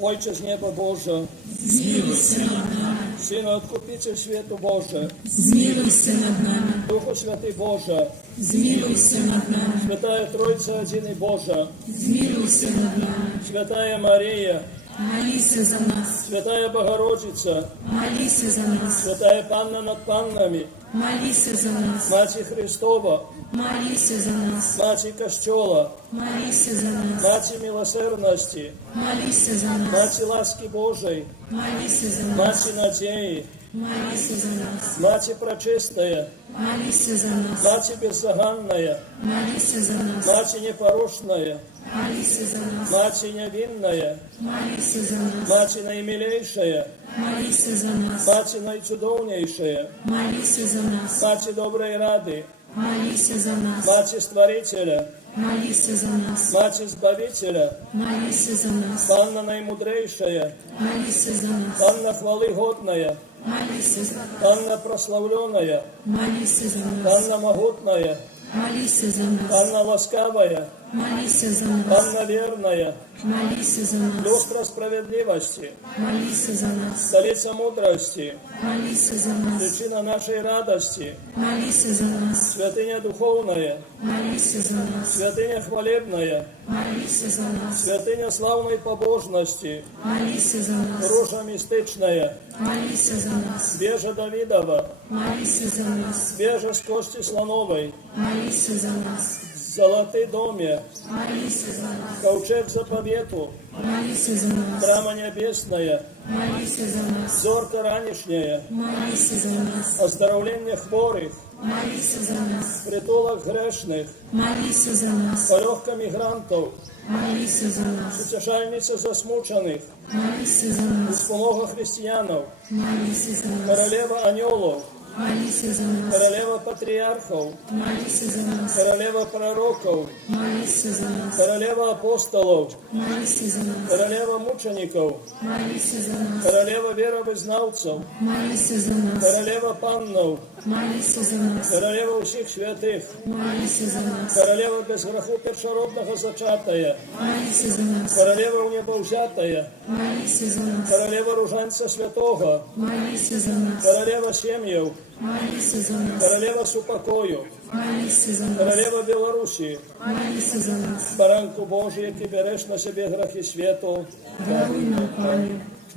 Отче з неба Божа, змилуйся над нами. Сыну Откупитель свету Боже, змилуйся над нами. Духу Святый Боже, Змилуйся над нами. Святая Троица Один и Божа, Змилуйся над нами. Святая Мария, Молись за нас. Святая Богородица, Молись за нас. Святая Панна над паннами, Молись за нас. Мати Христова, Молись за нас. Мати Костела, Молись за нас. Мати милосердности, Молись за нас. Мати ласки Божией, Молись за нас. Мати надеи, Молись за нас. Мати пречистая, Молись за нас. Мати беззаганная, Молись за нас. Мати непорочная, Молись за нас. Мати невинная, Молись за нас. Мати наимилейшая, Молись за нас. Мати найчудовнейшая, Молись за нас. Мати доброй рады, Молись за нас. Мати Створителя, Молись за нас. Мати Избавителя, Молись за нас. Панна наимудрейшая, Молись за нас. Панна хвалы годная, Молись за нас. Панна прославленная, Молись за нас. Панна могутная, Молись за нас. Панна ласкавая, Молись за нас. Панна верная, Молись за нас. люстра справедливости, Молись за нас. столица мудрости, Молись за нас. причина нашей радости, Молись за нас. святыня духовная, Молись за нас. святыня хвалебная, Молись за нас. святыня славной побожности, Молись за нас. рожа мистичная, Молись за нас. вежа Давидова, Молись за нас. вежа с кости слоновой, Молись за нас. золотый доме, Молись за нас. ковчег заповету, Молись за нас. брама небесная, Молись за нас. зорка ранешняя, Молись за нас. оздоровление хворых, Молись за нас. притулок грешных, Молись за нас. полегка мигрантов, Молись за нас. утешальница засмученных, Молись за нас. помога христианов, Молись за нас. королева анелов, Молись за нас. королева патриархов, Молись за нас. королева пророков, Молись за нас. королева апостолов, Молись за нас. королева мучеников, Молись за нас. королева веровызнавцев, Молись за нас. королева паннов, Молись за нас. королева всех святых, Молись за нас. королева без греху першородного зачатая, Молись за нас. королева у небо взятая, Молись за нас. королева ружанця святого, Молись за нас. королева семьев, Молись за нас. королева супокою, Молись за нас. королева Белорусі, Молись за нас. баранку Божий, який береш на себе грехи світу, Даруй нам, Пане.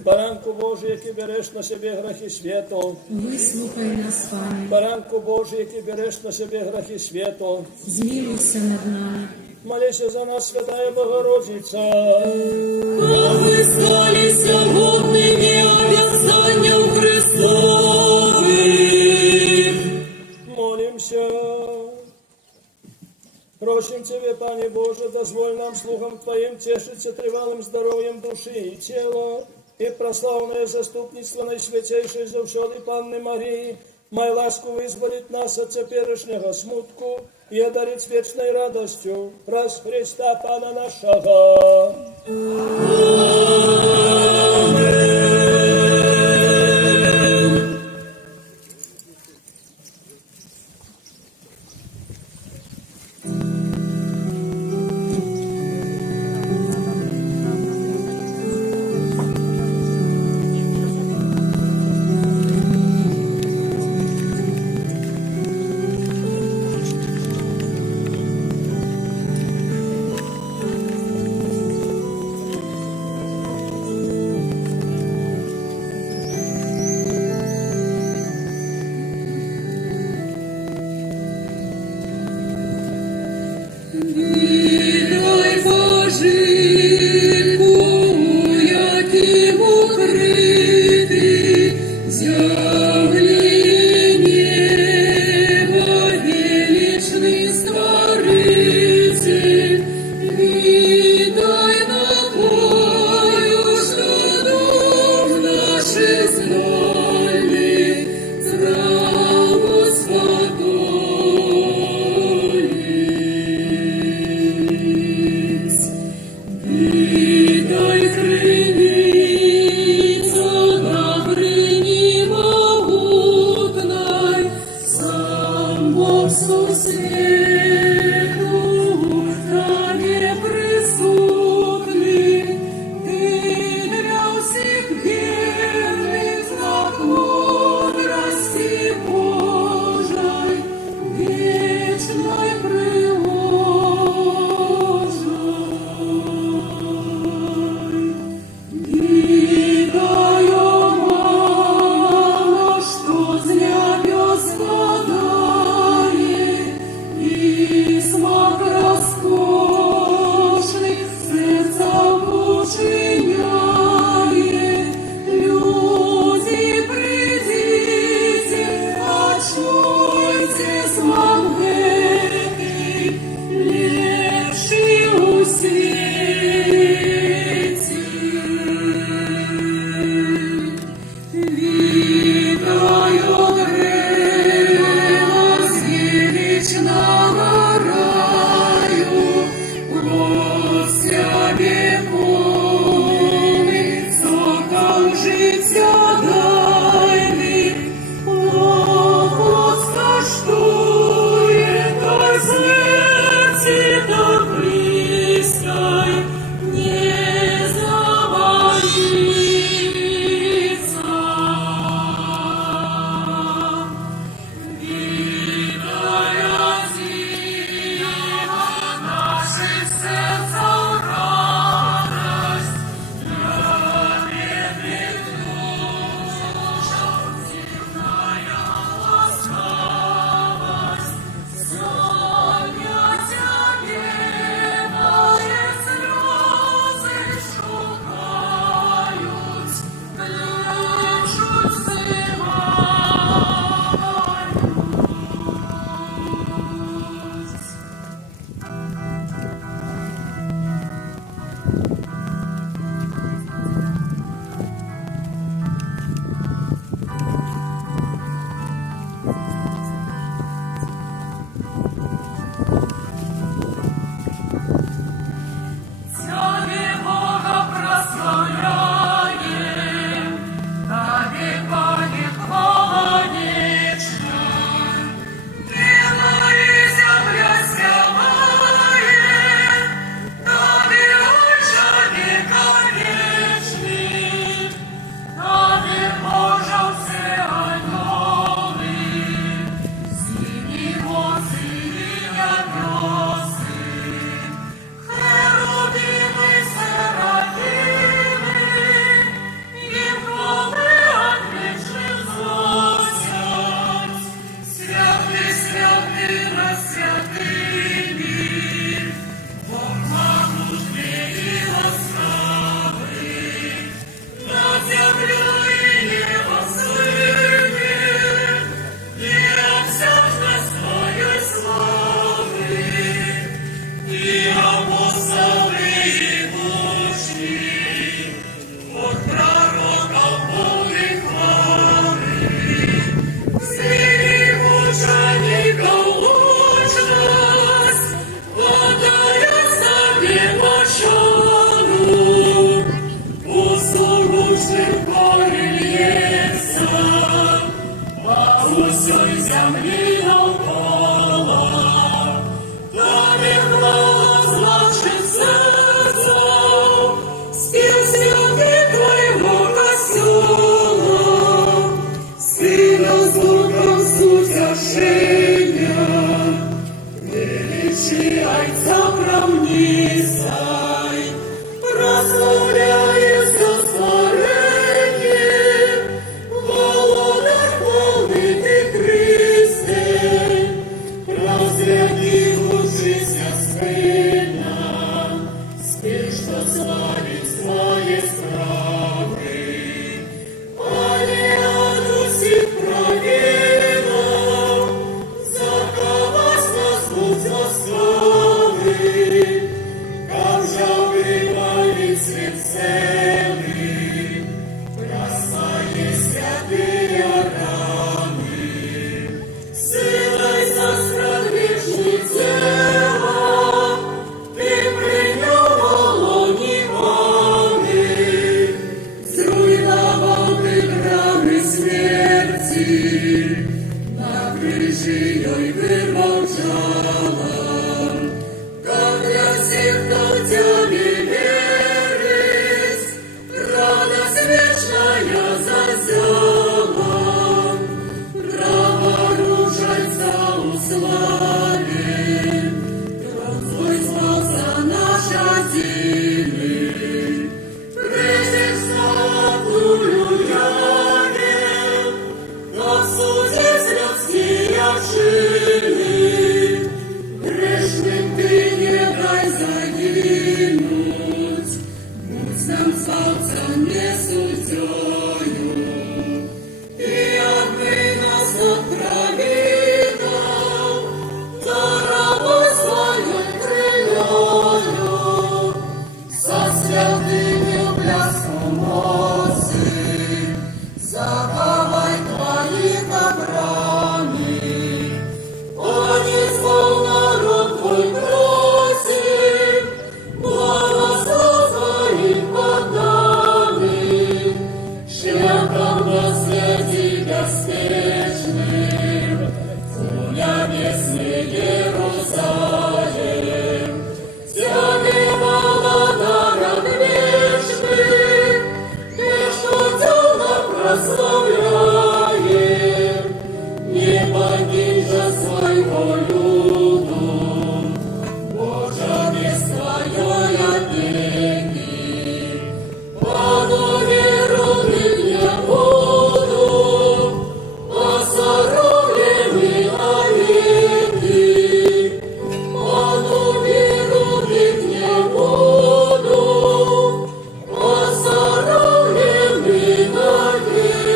баранку Божий, який береш на себе грехи світу, Вислухай нас, Пане. баранку Божий, який береш на себе грехи світу, Змилуйся над нами. молися за нас, Святая Богородиця. А ви сталися годними обіцянням Христовим. Молимся. Просим Тебе, Пане Боже, дозволь нам слухом Твоим тешиться тревалым здоровьем души и тела, и прославленное заступництво Найсвятейшей завсёды Панны Марии, май ласку вызволить нас от теперешнего смутку и одарить вечной радостью раз Христа Пана нашего. до Тебе верить, радость вечная зазяла, право ружайся уславе, трон Твой спался наш один, прежде славную яве, осудить людские шины, грешным Ты не дай загинуть, будь нам славцем не судьёю, и обмы нас от провинов, дорогой своей крылёю, со святыми бляском мосы, заховай Твоих обраны, понесло народ Твой просим, благослови подданных, шляхом наследий беспечным, у небесный Иерусалим, тяни народ вечный, между делом прославляем, не покинь же своего люду, Боже, без Твоей опеки, Пану верует не буду, осоромлены навеки, Пану верует не буду, осоромлены навеки.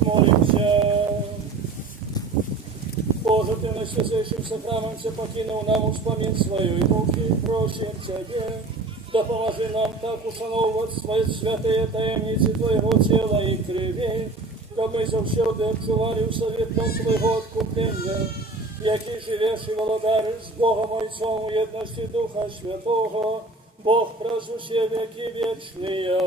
Молимся. Боже, Ты на святейшим сакраменте покинул нам успомин свою и муки, просим Тебе, да поможи нам так ушановувати святые таємниці Твоего тела и крови, как мы завсёды отчували у советном Твоего откупления, який живеш и володариш с Богом Отцом у едности Духа Святого, Бог празднує веки вечные.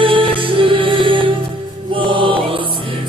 Святейшим, Бог с ним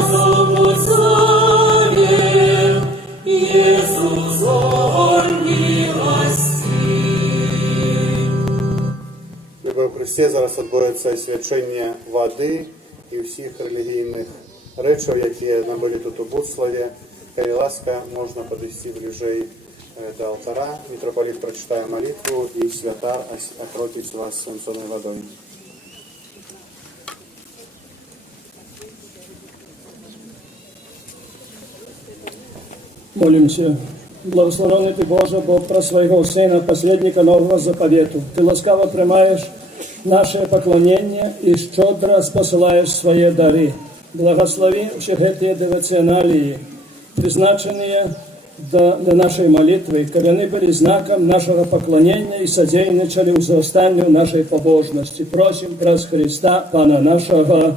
Господи, Иисус, он милости. Любе в Христі, зараз відбудеться свячення води і всіх релігійних речей, які набули тут у Буцлаві. Коли ласка, можна підійти ближче до алтаря. Митрополит прочитає молитву і святар окропить вас свяченою водою. Молимся. Благословенный Ты, Боже, Бог про Своего Сына, последника Нового Заповету. Ты ласкаво приймаєш наше поклонение и щедро спосылаешь свои дары. Благослови все эти девоционалии, призначенные для нашей молитвы, чтобы они были знаком нашего поклонения и содействовали возрастанию нашей побожности. Просим през Христа, Пана нашего.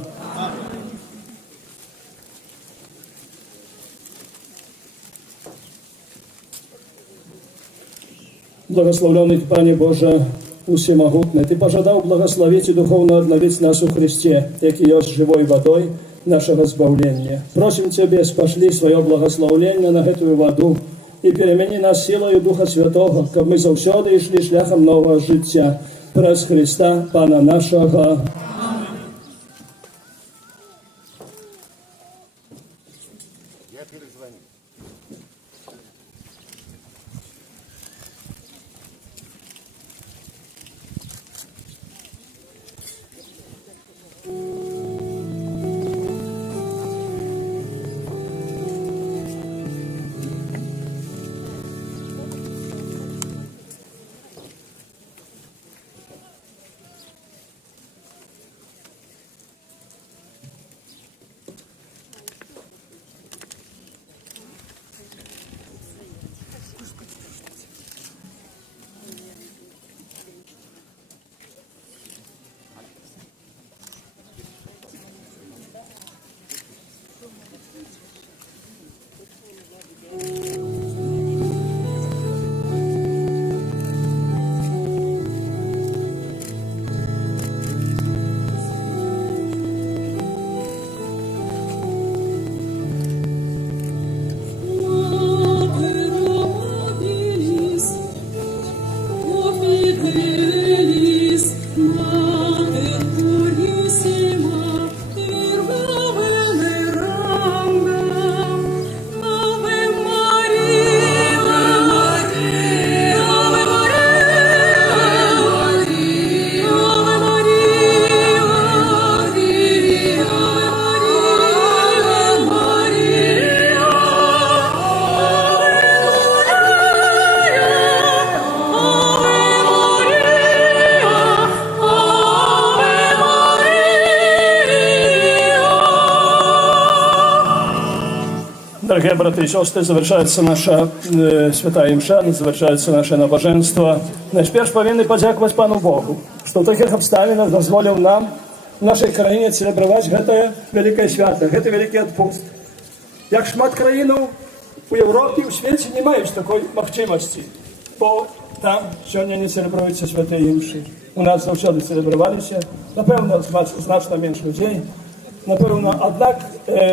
Благословленный Ты, Пане Боже, усемогутный, Ты пожадал благословить и духовно обновить нас у Христе, який есть живой водой нашего избавления. Просим Тебе, спошли свое благословение на эту воду и перемени нас силою Духа Святого, как мы завсёды шли шляхом нового життя. През Христа, Пана нашего. Дорогие братья и сестры, завершается наша святая мша, завершается наше набоженство. Найперш повинны подякувати Пану Богу, что в таких обставинах дозволил нам в нашей краине целебровать это великое свято, это великий отпуст. Як шмат країнів у Європі, у світі не мають такої можливості, бо там сьогодні не целебруються святі мші. У нас завжди целебрувалися, напевно, значно менше людей. Напевно, однак,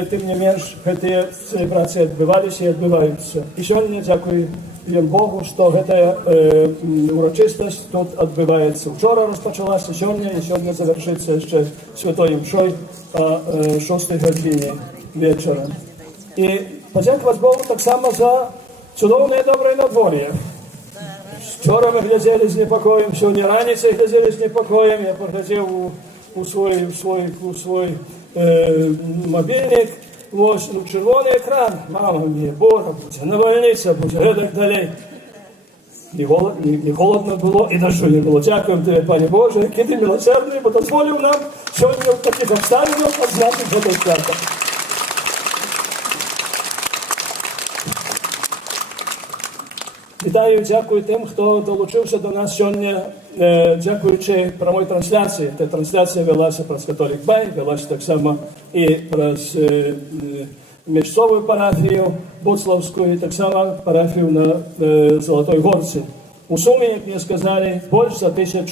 тим не менш, ці целебрації відбувалися і відбуваються. І сьогодні, дякую Богу, що ця урочистость тут відбувається. Вчора розпочалася, сьогодні завершиться ще святою мшою о 6 годині вечора. І подякувати Богу так само за чудовне і добре надвор'я. Вчора ми глядели з непокоєм, сьогодні раніше глядели з непокоєм, я поглядів у свой мобільник, ось, червоний екран, мама мені, Боже, будь, навальниця, будь, і так далі. Ні холодно було, і дощу не було. Дякуємо Тобі, Пане Боже, який Ти милосердний, бо дозволив нам сьогодні в таких обставинах відзначити це свято. Вітаю і дякую тим, хто долучився до нас сьогодні, дякуючи прямої трансляції. Та трансляція велася через Католік Бай, велася так само і через місцеву парафію Буцлавську, і так само парафію на Золотой Горці. У сумі, як мені сказали, більше за 1000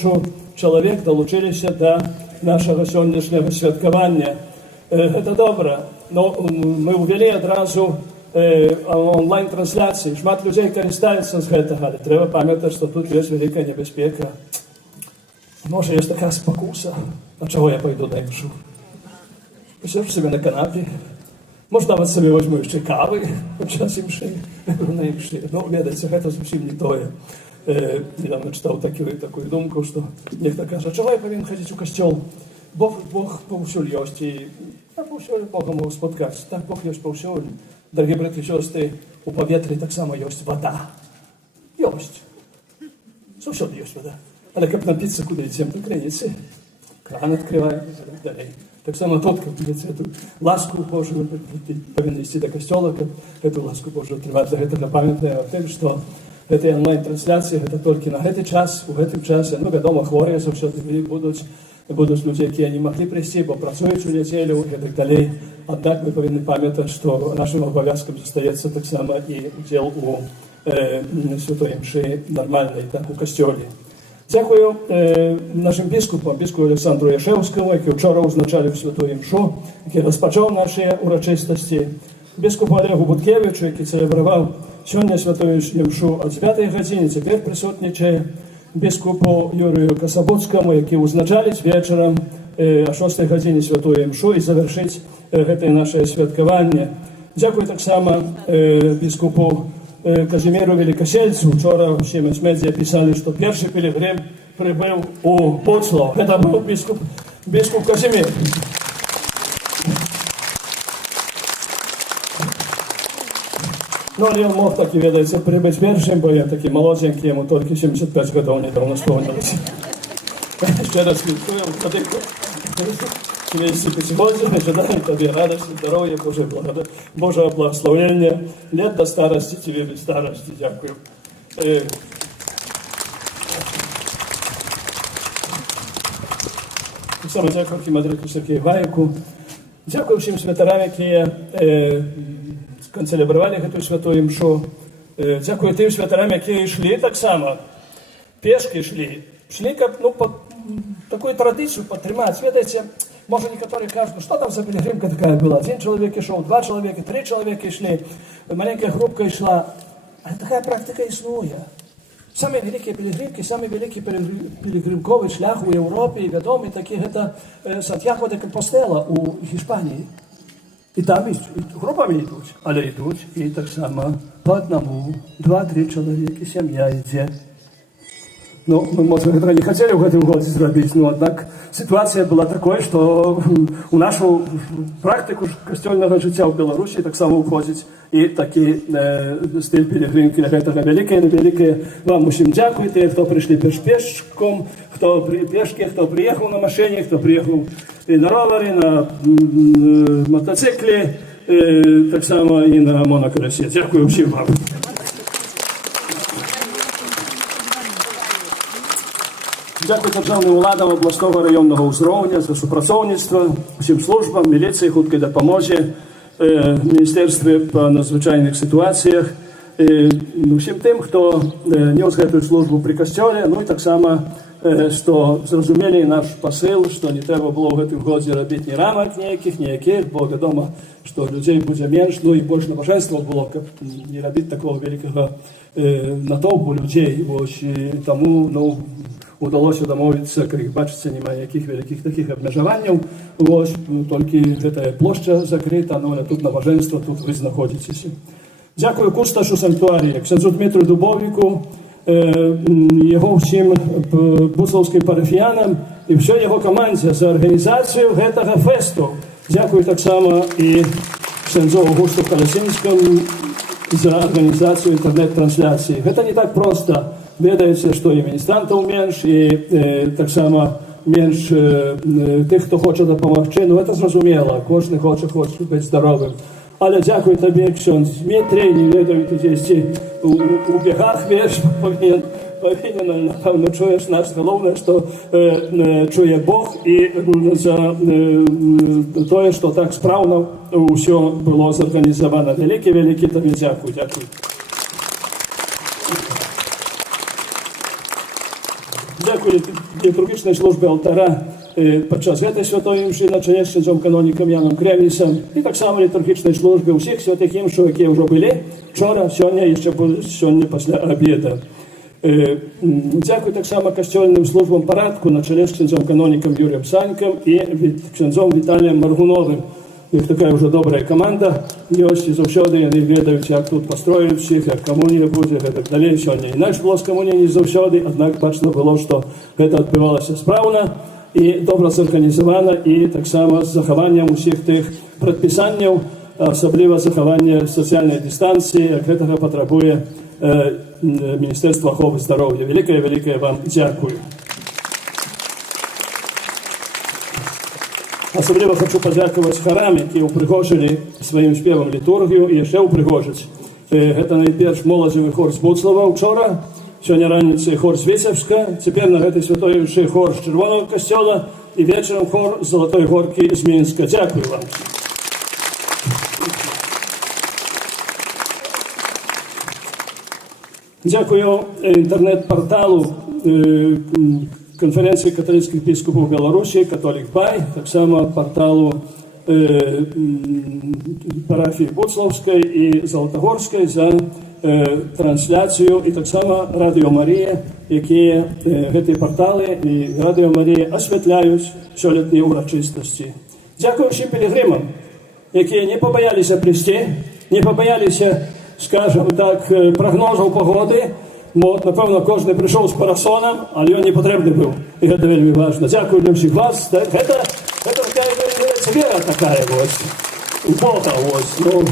чоловік долучилися до нашого сьогоднішнього святкування. Це добре. мы ўвялі адразу онлайн-трансляцыі. Шмат людзей карыстаюцца з гэтага, але трэба памятаць, што тут ёсць вялікая небяспека. Можа, ёсць такая спакуса, а чаго я пайду на імшу? Пасяджу сабе на канапе, можа, нават сабе возьму яшчэ кавы падчас імшы, на імшы. Ну, ведаеце, гэта зусім не тое. Недавно чытаў такую думку, што нехта кажа, чаго я павінен хадзіць у касцёл? Бог паўсюль ёсць, і я паўсюль Бога могу спаткаць. Так, Бог ёсць паўсюль. Дарагія браты і сёстры, у паветры таксама ёсць вада. Ёсць. Заўсёды ёсць вада. Але каб напіцца, куды ідзем, то крыніцы. Кран адкрываецца, далей. Таксама тут, каб эту ласку Божую павінны ісці да касцёла, каб эту ласку Божую атрымаць. Для гэтага памятная о тым, што гэтыя онлайн-трансляцыі гэта толькі на гэты час, у гэтым часе. Ну, вядома, хворыя заўсёды будуць людзі, якія не маглі прыйсці, бо працуюць у нядзелю і так далей. Аднак мы павінны памятаць, што нашым абавязкам застаецца таксама і удзел у святой імшы нармальнай, так, у касцёле. Дзякую нашым біскупам, біскупу Александру Яшэўскаму, які ўчора ўзначаліў святую імшу, які распачаў нашыя урачыстасці, біскупу Олегу Буткевічу, які цэлебраваў сёння святую імшу ад 9 гадзіны, цяпер прысутнічае, біскупу Юрію Касабоцкаму, які ўзначаліць вечарам о 6 гадзіне святую імшу і завяршыць гэтае нашае святкаванне. Дзякую таксама біскупу Казіміру Великасельцу. Учора ўсе мас-медіа пісалі, што першы пілігрым прыбыў у Поцлаў. Гэта быў біскуп Казімір. Ну, але ён мог такі, ведаеце, прыбыць першым, бо я такі малодзенькі, яму толькі 75 гадоў недаўно споўнілася. Яшчэ раз вітаем, владыку. 75-годзе, жадаем табе радасці, здароўя, Божага благословення, лет до старасці, тебе без старасці. Дзякую. Саме дзякую архімандрыту Сергею Гаіку. Дзякую ўсім святарам, якія канцэлябравалі гэтую святую імшу. Дзякую тым святарам, якія ішлі таксама. Пешкі ішлі, каб, такую традыцыю падтрымаць. Ведаеце, можа, некаторыя кажуць, што там за пілігрымка такая была? 1 чалавек ішоў, 2 чалавекі, 3 чалавекі ішлі, маленькая групка ішла. Але такая практыка існуе. Самыя вялікія пілігрымкі, самы вялікі пілігрымковы шлях у Еўропе, вядомы такі, гэта Сантьяго де Компостела у Іспаніі. І там групамі ідуць, але ідуць і таксама па аднаму, 2-3 чалавекі, сям'я ідзе. Ну, мы, можа, гэта не хацелі ў гэтым годзе зрабіць, но аднак сітуацыя была такой, што у нашу практыку касцёльнага жыцця ў Беларусі таксама ўходзіць і такі стыль пілігрымкі. Гэтага вялікае вам усім дзякуй, тыя, хто прыйшлі пешком, хто пешкі, хто прыехаў на машыне, хто прыехаў і на ровары, на мотоциклі, таксама і на монакалясе. Дзякую ўсім вам. Дзякуй дзяржаўным уладам абласнога раённага ўзроўня за супрацоўніцтва, усім службам, міліцыі, хуткай дапамозе, міністэрстве па надзвычайных сітуацыях, усім тым, хто нёс гэтую службу пры касцёле, ну і таксама, што зразумелі наш пасыл, што не трэба было ў гэтым годзе рабіць ні рамак ніякіх, бо вядома, што людзей будзе менш, ну і больш набажэнстваў было, каб не рабіць такого вялікага натоўпу людзей. Вось, і таму, удалося дамовіцца, як бачыце, няма ніякіх вялікіх такіх абмежаванняў. Вось, толькі гэтая плошча закрыта, але тут набажэнства, тут вы знаходзіцеся. Дзякую кусташу санктуарія, ксяндзу Дмітру Дубовіку, яго ўсім буслаўскім парафіянам і ўсёй яго камандзе за арганізацыю гэтага фэсту. Дзякую таксама і ксяндзу Аўгусту Калясінскаму за арганізацыю інтэрнэт-трансляцыі. Гэта не так проста. Ведаеце, што і міністрантаў менш, і таксама менш тых, хто хоча дапамагчы. Ну, гэта зразумела, кожны хоча быць здаровым. Але дзякуй табе, ксёндз Дмітрый, не ведаю, ты дзесьці у бегах, веш, павінен, напэўна, чуеш нас. Галоўнае, што чуе Бог, і за тое, што так спраўна ўсё было зарганізавана. Вялікі табе дзякуй. Дякую літургічній службі алтара підчас цієї святої імші на чолі з князем каноніком Яном Кремлісом і так само літургічній службі усіх святих імшів, які вже були вчора, сьогодні і ще будуть сьогодні після обіду. Дякую так само костюльним службам парадку на чолі з князем каноніком Юрієм Саньком і князем Віталієм Маргуновим. Їх така вже добра команда. Гості завжди, вони ведають, як тут построїли всіх, як комунія буде, і так далі. Сьогодні інакше було з комунією завжди, однак бачно було, що це відбувалося справно і добре зорганізовано, і так само з захованням усіх тих предписань, особливо заховання соціальної дистанції, як цього потребує Міністерство охорони здоров'я. Велике вам дякую. Особливо хочу подякувати хорам, які упригожили своїм співом літургію і ще упригожать. Це найперш молодежний хор з Буцлава вчора, сьогодні раніці хор з Вицевська, тепер на цій святої ще хор з Червоного костюла і вечором хор з Золотої Горки з Мінська. Дякую вам. Дякую інтернет-порталу Конференції католицьких біскупів Білорусі, Католік Бай, так само порталу парафії Буцлавської і Золотогорської за трансляцію, і так само Радіо Марія, які ці портали і Радіо Марія освітляють сьогодні урочистості. Дякую всім пілігримам, які не побоялися прийти, не побоялися, скажімо так, прогнозів погоди. Напевно, кожен прийшов з парасоном, але він не потрібний був. І це дуже важливо. Дякую для всіх вас. Це така віра така ось. У Бога ось. Ну,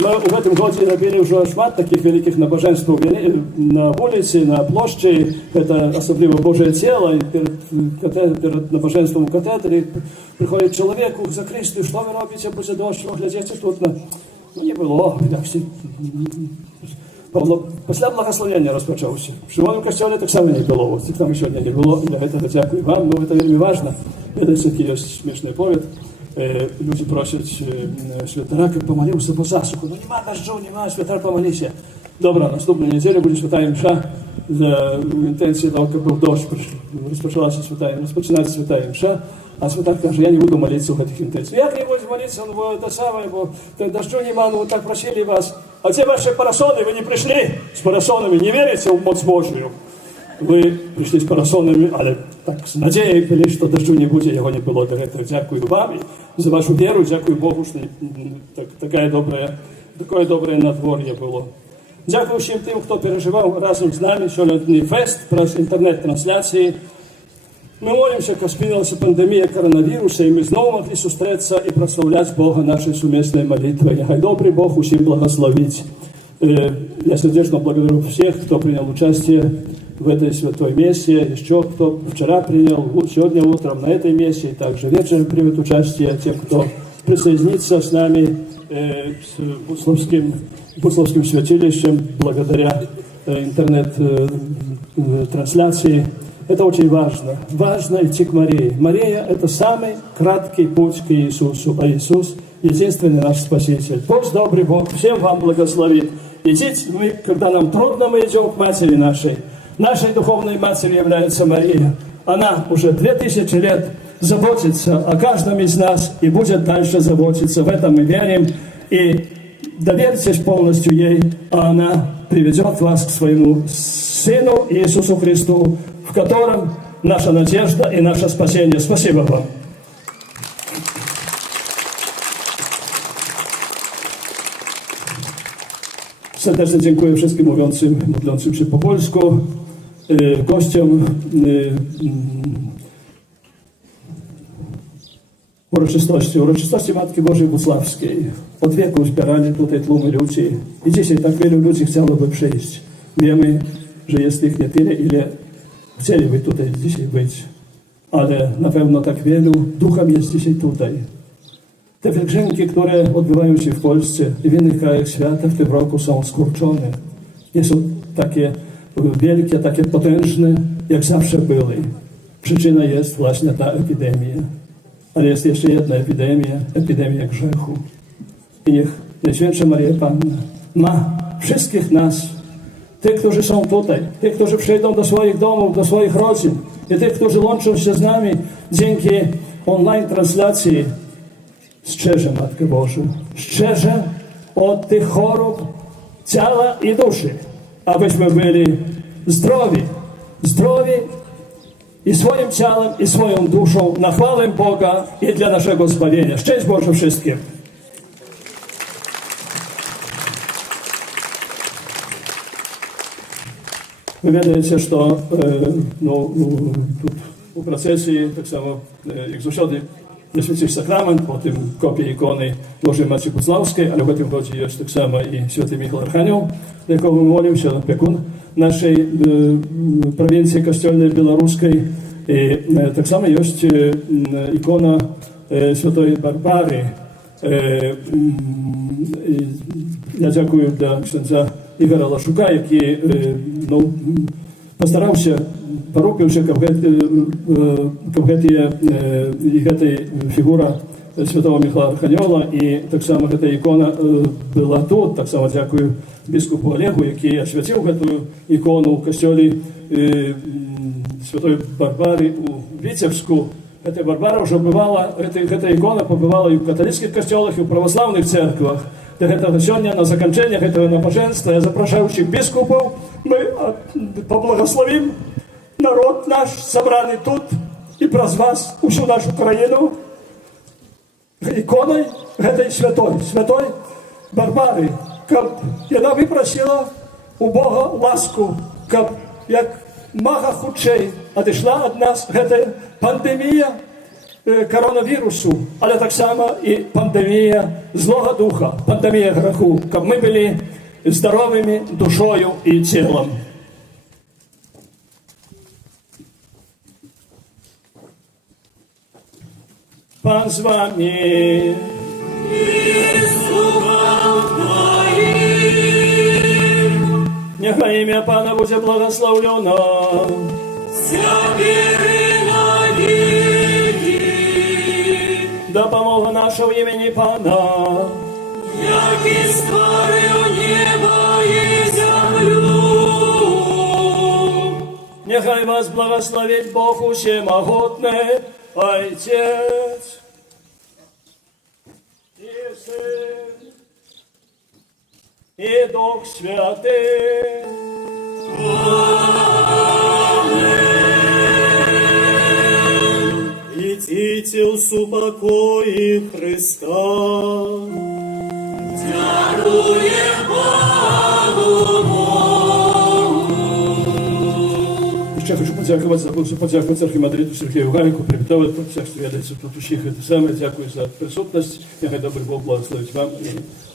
ми у цьому році робили вже шмат таких великих набоженств на вулиці, на площі. Це особливо Боже тіло. І перед набоженством у катедрі приходить чоловік у закристію. Що ви робите? Буде дощ, глядите тут на... Ну, не було. Після благословення розпочався. В Червоному костюлі так само не було. Так само сьогодні не було. І для цього дякую вам. Ну, це дуже важливо. Це такий є смішний повід. Люди просять святара, як помолився по засуху. Ну, нема дождю, нема, святар помолися. Добре, наступну неділю буде святая мша. В інтенції того, як був дощ, розпочинається святая мша. А святар каже, я не буду молиться в этих интенциях. Як не буду молиться, бо это самое, бо дождю нема, ну так просили вас. А те ваши парасоны, вы не пришли с парасонами, не верите в моц Божию. Вы пришли с парасонами, але так с надеей были, что дождю не будет, его не было до этого. Дякую вам за вашу веру, дякую Богу, что такое доброе надворье было. Дякую всем тем, кто переживал разом с нами сьогодні фест, про интернет-трансляции. Мы молимся, как спинилась пандемия коронавируса, и мы снова могли встретиться и прославлять Бога нашей совместной молитвой. Нехай добрый Бог усім благословить. Я сердечно благодарю всех, кто принял участие в этой святой мессе, еще кто вчера принял, сегодня утром на этой мессе, и также вечером примет участие, тем, кто присоединится с нами с Буцлавским святилищем благодаря интернет-трансляции. Это очень важно. Важно идти к Марии. Мария – это самый краткий путь к Иисусу, а Иисус – единственный наш Спаситель. Бог добрый, Бог всем вам благословит. Идите мы, когда нам трудно, мы идем к Матери нашей. Нашей духовной Матерью является Мария. Она уже 2000 лет заботится о каждом из нас и будет дальше заботиться. В этом мы верим. И доверьтесь полностью ей, а она приведет вас к своему Сыну Иисусу Христу, в котором наша надежда и наше спасение. Спасибо вам. Serdecznie dziękuję wszystkim modlącym się po polsku, gościom uroczystości Matki Bożej Bucławskiej. Od wieku zbierali tutaj tłumy ludzi i dzisiaj tak wielu ludzi chciałoby przyjść. Wiemy, że jest ich nie tyle, ile chcieliby tutaj dzisiaj być, ale na pewno tak wielu duchem jest dzisiaj tutaj. Te pielgrzymki, które odbywają się w Polsce i w innych krajach świata w tym roku są skurczone. Nie są takie wielkie, takie potężne, jak zawsze były. Przyczyna jest właśnie ta epidemia. Ale jest jeszcze jedna epidemia grzechu. I niech Najświętsza Maria Panna ma wszystkich nas tych, którzy są tutaj, tych, którzy przyjdą do swoich domów, do swoich rodzin i tych, którzy łączą się z nami dzięki online transляcji. Strzeże, Matko Boża, strzeże od tych chorób ciała i duszy, abyśmy byli zdrowi i swoim ciałem, i swoją duszą na chwałę Boga i dla naszego zbawienia. Szczęść Boże wszystkim! Вы ведаеце, што тут у працэсіі таксама, як заўсёды, засвяціш сакрамент, потым копія іконы Божай Маці Буслаўскай, але ў гэтым годзе ёсць таксама і святы Міхал Архангел, да якога мы молімся, апекун нашай правінцыі касцёльнай беларускай. І таксама ёсць ікона святой Барбары. Я дзякую для księdza Ігора Лашука, які пастараўся, парупіўся, каб гэтай фігура святого Михайла Архангела і таксама гэта ікона была тут. Таксама дзякую біскупу Олегу, які асвяціў гэтую ікону ў касцёле святой Барбары у Віцебску. Гэта Барбара ўжо бывала, гэта ікона пабывала і ў каталіцкіх касцёлах, і ў праваслаўных церквах. До гэтага сёння на заканчэнне гэтага набажэнства я запрашаю ўсіх біскупаў, мы поблагословім народ наш, сабраны тут, і праз вас усю нашу краіну іконай гэтай святой Барбары, каб яна выпрасіла у Бога ласку, каб як мага хутчэй адышла ад нас гэтая пандемія коронавірусу, але таксама і пандемія злога духа, пандемія граху, каб мы былі здоровымі душою і целом. Пан з вами. Нехай ім'я Пана буде благословлено. Допомога нашого імені Пана, який створив небо і землю. Нехай вас благословить Бог усемогутний, Отець і Син і Дух Святий. Идите в супокое Христа. Дарує Богу Богу. Ще хочу подякувати архімандриту Сергію Гайку, привітати всіх, що ведеться тут усіх. Дякую за присутність. Нехай добрий Бог благословить вам і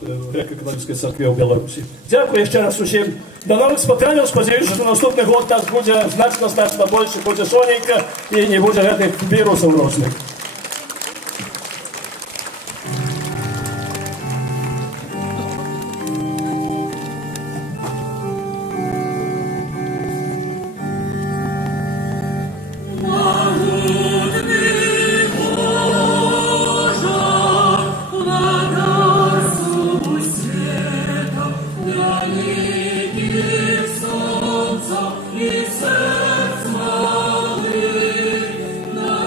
Греко-католицької церкви у Білорусі. Дякую ще раз усім. До нових споткань. Сподіваюся, що наступний год нас буде значно більше, буде сонненько і не буде гэтых вірусів різних. Солнца и сердце молы, на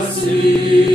щасливі.